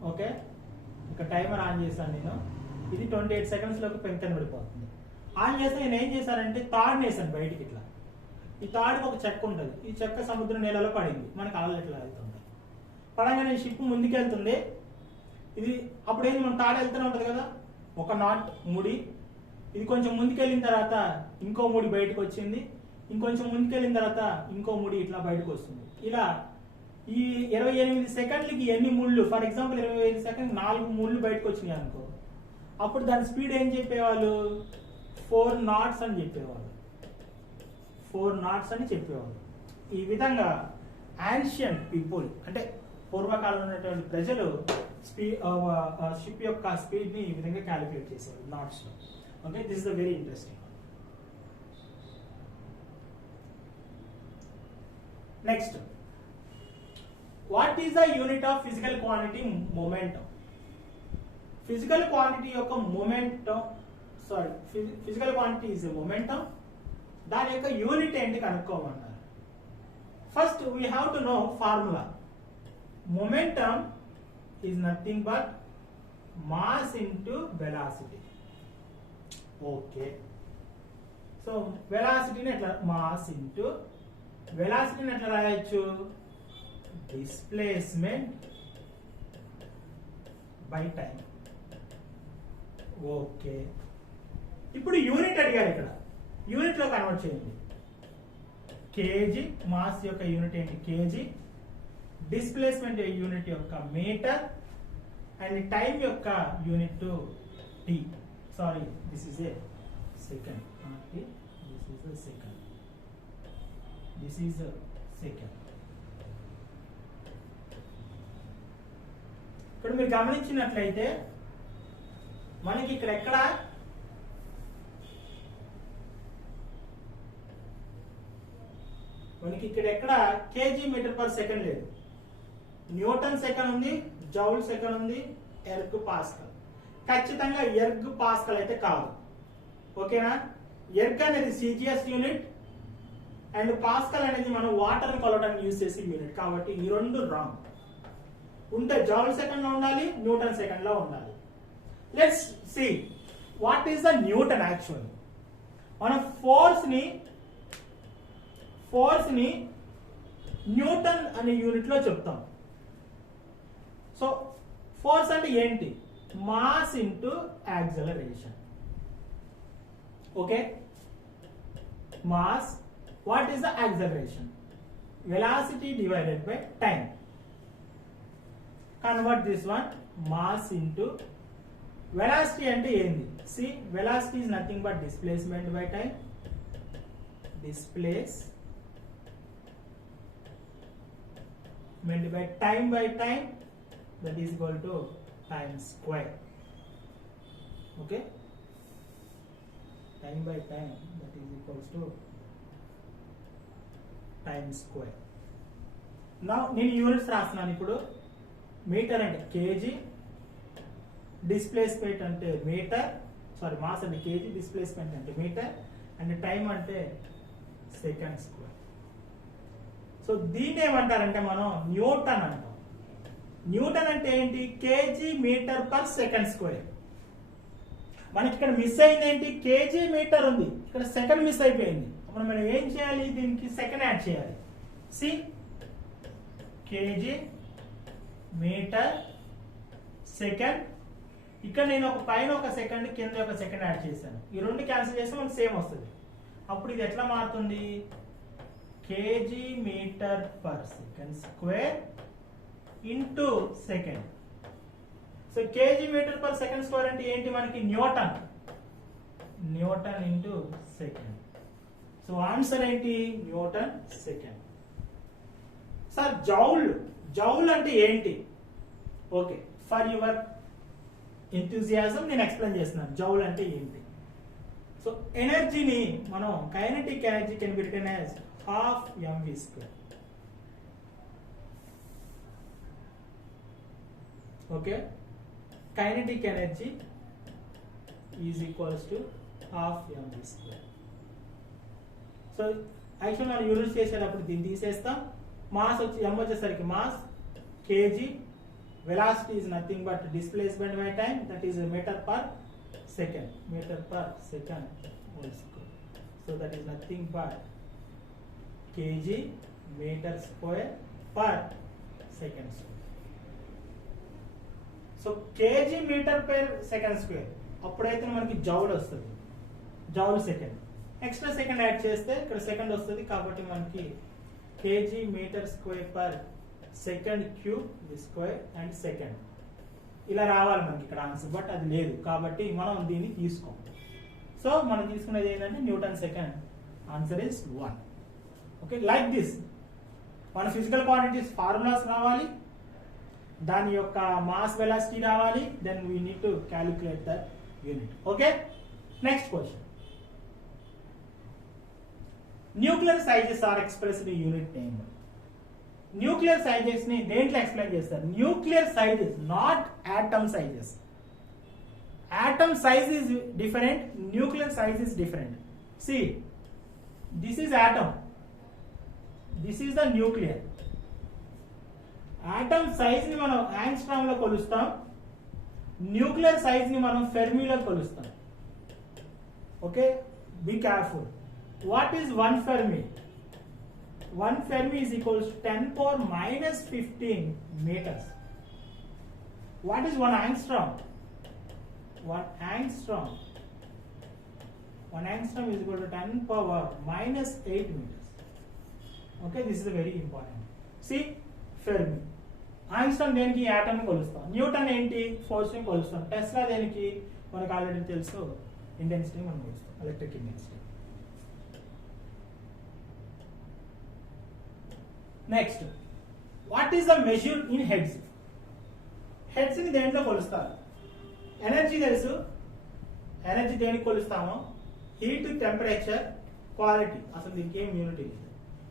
ఓకే, ఇక్కడ టైమర్ ఆన్ చేశాను నేను. ఇది 28 సెకండ్స్ లోకి కింద పడిపోతుంది. ఆన్ చేస్తే నేను ఏం చేశానంటే తాడుని వేసాను బయటికి. ఇట్లా ఈ తాడుకి ఒక చెక్క ఉంటుంది, ఈ చెక్క సముద్రం నీళ్ళలో పడింది, మనకి అలలు ఇట్లా వెళ్తుంది. పడంగానే షిప్ ముందుకెళ్తుంది. ఇది అప్పుడు ఏంది, మన తాడు వెళ్తూనే ఉంటుంది కదా, ఒక నాట్ ముడి. ఇది కొంచెం ముందుకెళ్ళిన తర్వాత ఇంకో ముడి బయటకు వచ్చింది, ఇంకొంచెం ముందుకెళ్ళిన తర్వాత ఇంకో ముడి ఇట్లా బయటకు వస్తుంది. ఇలా ఈ 28 సెకండ్లకి ఎన్ని ముళ్ళు, ఫర్ ఎగ్జాంపుల్ 25 సెకండ్ 4 ముళ్ళు బయటకు వచ్చినాయి అనుకో, అప్పుడు దాని స్పీడ్ ఏం చెప్పేవాళ్ళు? 4 knots అని చెప్పేవాళ్ళు. 4 knots అని చెప్పేవాళ్ళు. ఈ విధంగా యాన్షియంట్ పీపుల్ అంటే పూర్వకాలంలో ఉన్నటువంటి ప్రజలు షిప్ యొక్క స్పీడ్ ని ఈ విధంగా క్యాలిక్యులేట్ చేసేవాళ్ళు నాట్స్ లో. Okay, this is very interesting. Next, what is the unit of physical quantity? Momentum. Physical quantity యొక్క momentum, physical quantity is momentum. దాని యొక్క యూనిట్ ఏంటి కనుక్కోమన్నారు. First we have to know formula. Momentum is nothing but mass into velocity. Okay, so వెలాసిటీని ఎట్లా, mass into వెలాసిటీని ఎట్లా రాయొచ్చు? Displacement by time. ఓకే, ఇప్పుడు యూనిట్ అడిగారు, ఇక్కడ యూనిట్ లో కన్వర్ట్ చేయండి. కేజీ మాస్ యొక్క యూనిట్ ఏంటి కేజీ, డిస్ప్లేస్మెంట్ యూనిట్ యొక్క మీటర్, అండ్ టైం యొక్క unit T. Sorry, this is a second, this is a second, this is a second. ఇక్కడ మీరు గమనించినట్లయితే మనకి ఇక్కడ ఎక్కడ కేజీ మీటర్ పర్ సెకండ్ లేదు. న్యూటన్ సెకండ్ ఉంది, జౌల్ సెకండ్ ఉంది, ఎర్గ్ పాస్కల్. ఖచ్చితంగా ఎర్గ్ పాస్కల్ అయితే కాదు. ఓకేనా? ఎర్గ్ అనేది సిజిఎస్ యూనిట్ అండ్ పాస్కల్ అనేది మనం వాటర్ కొలవడానికి యూజ్ చేసే యూనిట్. కాబట్టి ఈ రెండు రాంగ్. ఉంటే జౌల్ సెకండ్ లో ఉండాలి, న్యూటన్ సెకండ్ లో ఉండాలి. Let's see what is the newton. Actually మనం ఫోర్స్ ని న్యూటన్ అనే యూనిట్ లో చెప్తాం. సో ఫోర్స్ అంటే ఏంటి? Mass into acceleration. Okay, mass. What is the acceleration? Velocity divided by time. Convert this one, mass into velocity అంటే ఏంది? See, velocity is nothing but displacement by time. Displacement by time, that is equal to time square. Okay, time by time, that is equals to time square. Now నేను units రాస్తున్నాను. ఇప్పుడు metre అంటే KG, displacement అంటే metre, sorry mass అంటే KG, displacement అంటే metre, and time అంటే second square. So దీన్ని ఏమంటారంటే మనం న్యూటన్ అంటాం. న్యూటన్ అంటే ఏంటి? KG metre per second square. మనకి ఇక్కడ మిస్ అయింది ఏంటి? కేజీ మీటర్ ఉంది, ఇక్కడ సెకండ్ మిస్ అయిపోయింది. అప్పుడు మనం ఏం చేయాలి? దీనికి సెకండ్ యాడ్ చేయాలి. See, KG metre second. ఇక్కడ నేను ఒక పైన ఒక సెకండ్, కింద ఒక సెకండ్ యాడ్ చేశాను. ఈ రెండు క్యాన్సిల్ చేస్తే మనకు సేమ్ వస్తుంది. అప్పుడు ఇది ఎట్లా మారుతుంది? KG metre per second square into second. So KG metre per second square అంటే ఏంటి? మనకి newton into second. So answer ఏంటి? Newton second. సార్ జౌల్ అంటే ఏంటి? ఓకే, ఫర్ యువర్ ఎంథూజియాజం నేను ఎక్స్ప్లెయిన్ చేస్తున్నాను జౌల్ అంటే ఏంటి. సో ఎనర్జీని మనం kinetic energy can be written as half mv square. Okay, kinetic energy is equals to half mv square. So actually మనం units చేసేటప్పుడు దీన్ని తీసేస్తాం. మాస్ వచ్చి m వచ్చేసరికి mass KG, velocity is nothing but displacement by time, that is meter per second whole square. So that is nothing but kg meter square per second square. So kg meter per second square అప్పుడైతే మనకి joule వస్తుంది, joule second. Extra second add చేస్తే ఇక్కడ second వస్తుంది. కాబట్టి మనకి kg metre square per second cube the square and second ఇలా రావాలి మనకి ఇక్కడ ఆన్సర్. బట్ అది లేదు కాబట్టి మనం దీన్ని తీసుకోం. సో మనం తీసుకునేది ఏంటంటే newton second. Answer is 1. Okay, like this మన ఫిజికల్ క్వాంటిటీస్ ఫార్ములాస్ రావాలి, దాని యొక్క మాస్ వెలాసిటీ రావాలి, then we need to calculate that unit. Okay, next question. Nuclear sizes are expressed in unit name. Nuclear sizes ని దేంట్లో explain చేస్తారు? Nuclear sizes, not atom sizes. Atom size is different, nuclear size is different. See, this is atom, this is the nuclear. Atom size ని మనం angstrom లో కొలుస్తాం, nuclear size ని మనం ఫెర్మిలో కొలుస్తాం. Okay, be careful. What is 1 fermi? 1 Fermi is equals to 10 power minus 15 meters. What is 1 angstrom? 1 angstrom is equal to 10 power minus 8 meters. Okay, this is very important. See, Fermi. Angstrom దేనికి atom ని కొలుస్తాం. Newton ఏంటి force ని కొలుస్తాం. Tesla దేనికి మనకు already తెలుసు intensity మనం కొలుస్తాం electric intensity. Next what is the measure in hertz? Hertz ని దేంట్లో కొలుస్తారు? ఎనర్జీ తెలుసు. ఎనర్జీ దేనికి కొలుస్తామో? Heat, temperature, quality. అసలు దీనికి ఏం యూనిట్ లేదు.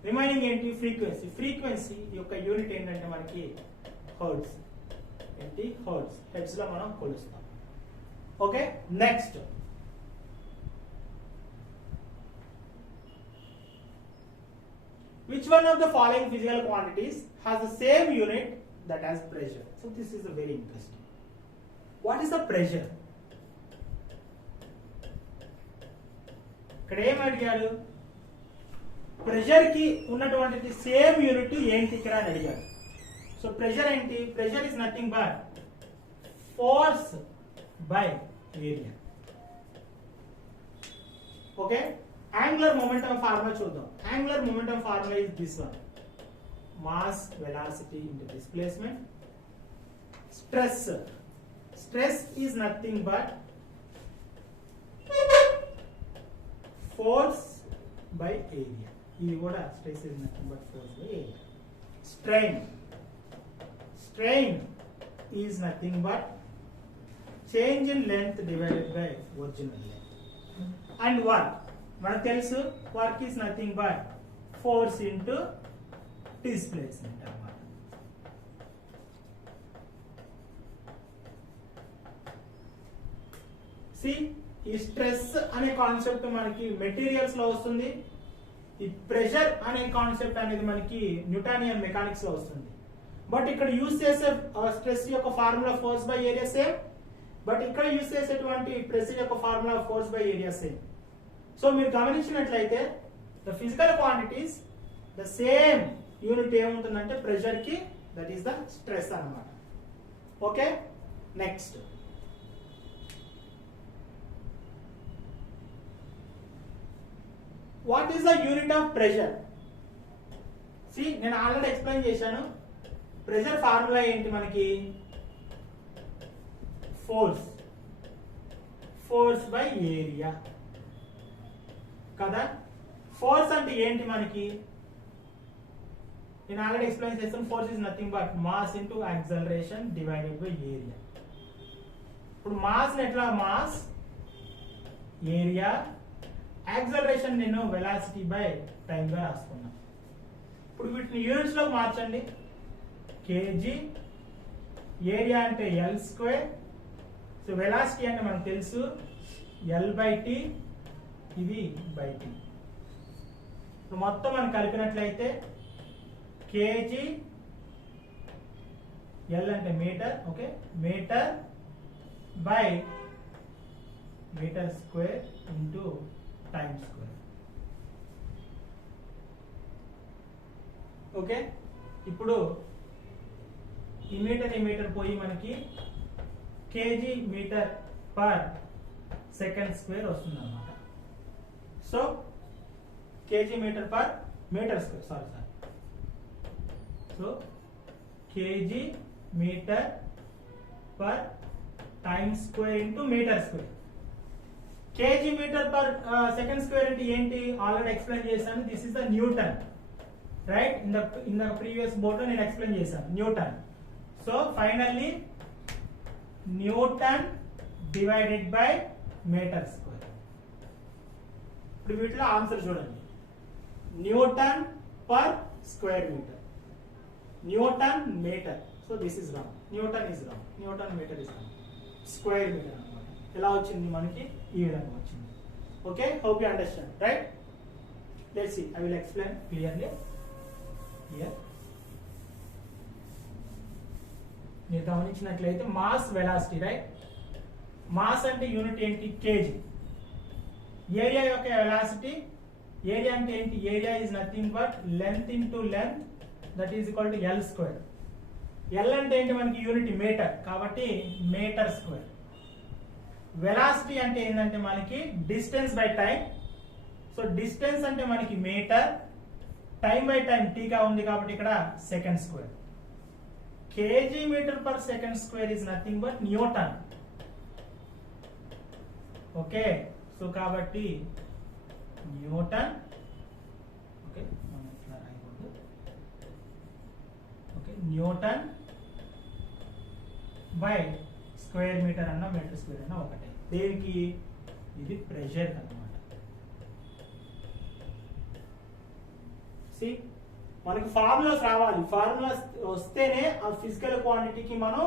రిమైనింగ్ ఏంటి? ఫ్రీక్వెన్సీ. ఫ్రీక్వెన్సీ యొక్క యూనిట్ ఏంటంటే మనకి హెర్ట్జ్. ఏంటి? హెర్ట్జ్. హెడ్స్ లో మనం కొలుస్తాం. Okay, next which one of the following physical quantities has the same unit that has pressure? So this is a very interesting. What is the pressure? ఇక్కడ ఏం అడిగాడు? ప్రెషర్ కి ఉన్నటువంటి సేమ్ యూనిట్ ఏంటి ఇక్కడ అని అడిగాడు. సో ప్రెషర్ ఏంటి? Pressure is nothing but force by area. Okay, angular momentum formula చూద్దాం. angular momentum formula is this one: mass velocity into displacement. Stress is nothing but force by area. ఇది కూడా stress is nothing but force by area. Strain is nothing but change in length divided by original length. And work, మనకు తెలుసు work is nothing but force into displacement అన్నమాట. C, ఈ stress అనే concept మనకి materials లో వస్తుంది. ఈ pressure అనే కాన్సెప్ట్ అనేది మనకి న్యూటోనియన్ మెకానిక్స్ లో వస్తుంది. బట్ ఇక్కడ యూజ్ చేసే స్ట్రెస్ యొక్క formula force by area same, but ఇక్కడ యూజ్ చేసేటువంటి ప్రెషర్ యొక్క formula force by area same. So మీరు గమనించినట్లయితే the physical quantities the same unit ఏముంటుందంటే ప్రెషర్ కి, దట్ ఈస్ ద స్ట్రెస్ అన్నమాట. Okay, next what is the unit of pressure? See, నేను already explain చేశాను. ప్రెషర్ ఫార్ములా ఏంటి మనకి? ఫోర్స్ బై ఏరియా కదా. ఫోర్స్ అంటే ఏంటి మనకి? నేను ఆల్రెడీ ఎక్స్ప్లెయిన్ చేస్తాను. Force is nothing but mass into acceleration divided by area. ఇప్పుడు మాస్ ఎట్లా? మాస్, ఏరియా, యాక్సలరేషన్ నేను వెలాసిటీ బై టైం గా రాసుకున్నా. ఇప్పుడు వీటిని యూనిట్స్ లో మార్చండి. కేజీ, ఏరియా అంటే ఎల్ స్క్వేర్, సో వెలాసిటీ అంటే మనకు తెలుసు ఎల్ బై టీ, ఇది బై టీ. ఇప్పుడు మొత్తం మనం కలిపినట్లయితే కేజీ, ఎల్ అంటే metre, okay, metre by metre square into time square. Okay, ఇప్పుడు ఈ మీటర్ పోయి మనకి KG metre per second square వస్తుంది అన్నమాట. So KG metre per metre square, sorry. So KG metre per time square into metre square. KG metre per second square అంటే ఏంటి? Already explain చేశాను. This is the newton, right? In the previous board లో నేను explain చేశాను newton. So finally newton divided by metre square. ఇప్పుడు వీటిలో answer చూడండి. Newton per square metre, newton metre. So this is wrong, newton is wrong, newton metre is wrong, square metre అన్నమాట. ఎలా వచ్చింది మనకి? ఈ విధంగా వచ్చింది. Okay, hope you understand, right? Let's see, I will explain clearly here. మీరు గమనించినట్లయితే mass, velocity, right? Mass అంటే యూనిట్ ఏంటి? కేజీ. ఏరియా యొక్క వెలాసిటీ ఏరియా అంటే ఏంటి? Area is nothing but length into length, that is equal to L square. L అంటే ఏంటి? మనకి యూనిట్ మీటర్, కాబట్టి మీటర్ స్క్వేర్. వెలాసిటీ అంటే ఏంటంటే మనకి distance by time. So distance అంటే మనకి మీటర్, టైం బై టైం టీగా ఉంది కాబట్టి ఇక్కడ second square. KG metre per second square is nothing but newton. Okay, so కాబట్టి న్యూటన్. ఓకే, మనం ఇట్లా రాయకూడదు. Okay, newton by square metre అన్న మీటర్ స్క్వేర్ అన్న ఒకటే. దేనికి? ఇది ప్రెషర్ అన్నమాట. సి, మనకి ఫార్ములాస్ రావాలి. ఫార్ములాస్ వస్తేనే ఆ ఫిజికల్ క్వాంటిటీకి మనం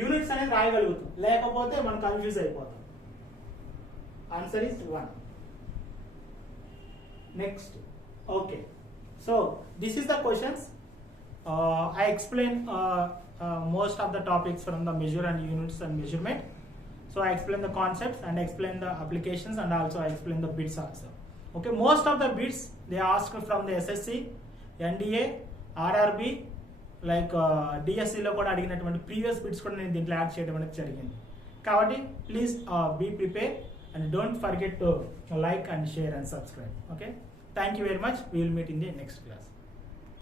యూనిట్స్ అనేది రాయగలుగుతాం, లేకపోతే మనం కన్ఫ్యూజ్ అయిపోతాం. Answer is 1. Next. Okay, so this is the questions. I explain most of the topics from the measure and units and measurement. So I explain the concepts and explain the applications, and also I explain the bits also. Okay, most of the bits they asked from the SSC, NDA, RRB, like DSC లో కూడా అడిగినటువంటి previous bits కూడా నేను దీంట్లో add చేయడం అనేది జరిగింది. కాబట్టి please be prepare and don't forget to like and share and subscribe. Okay, thank you very much. We will meet in the next class.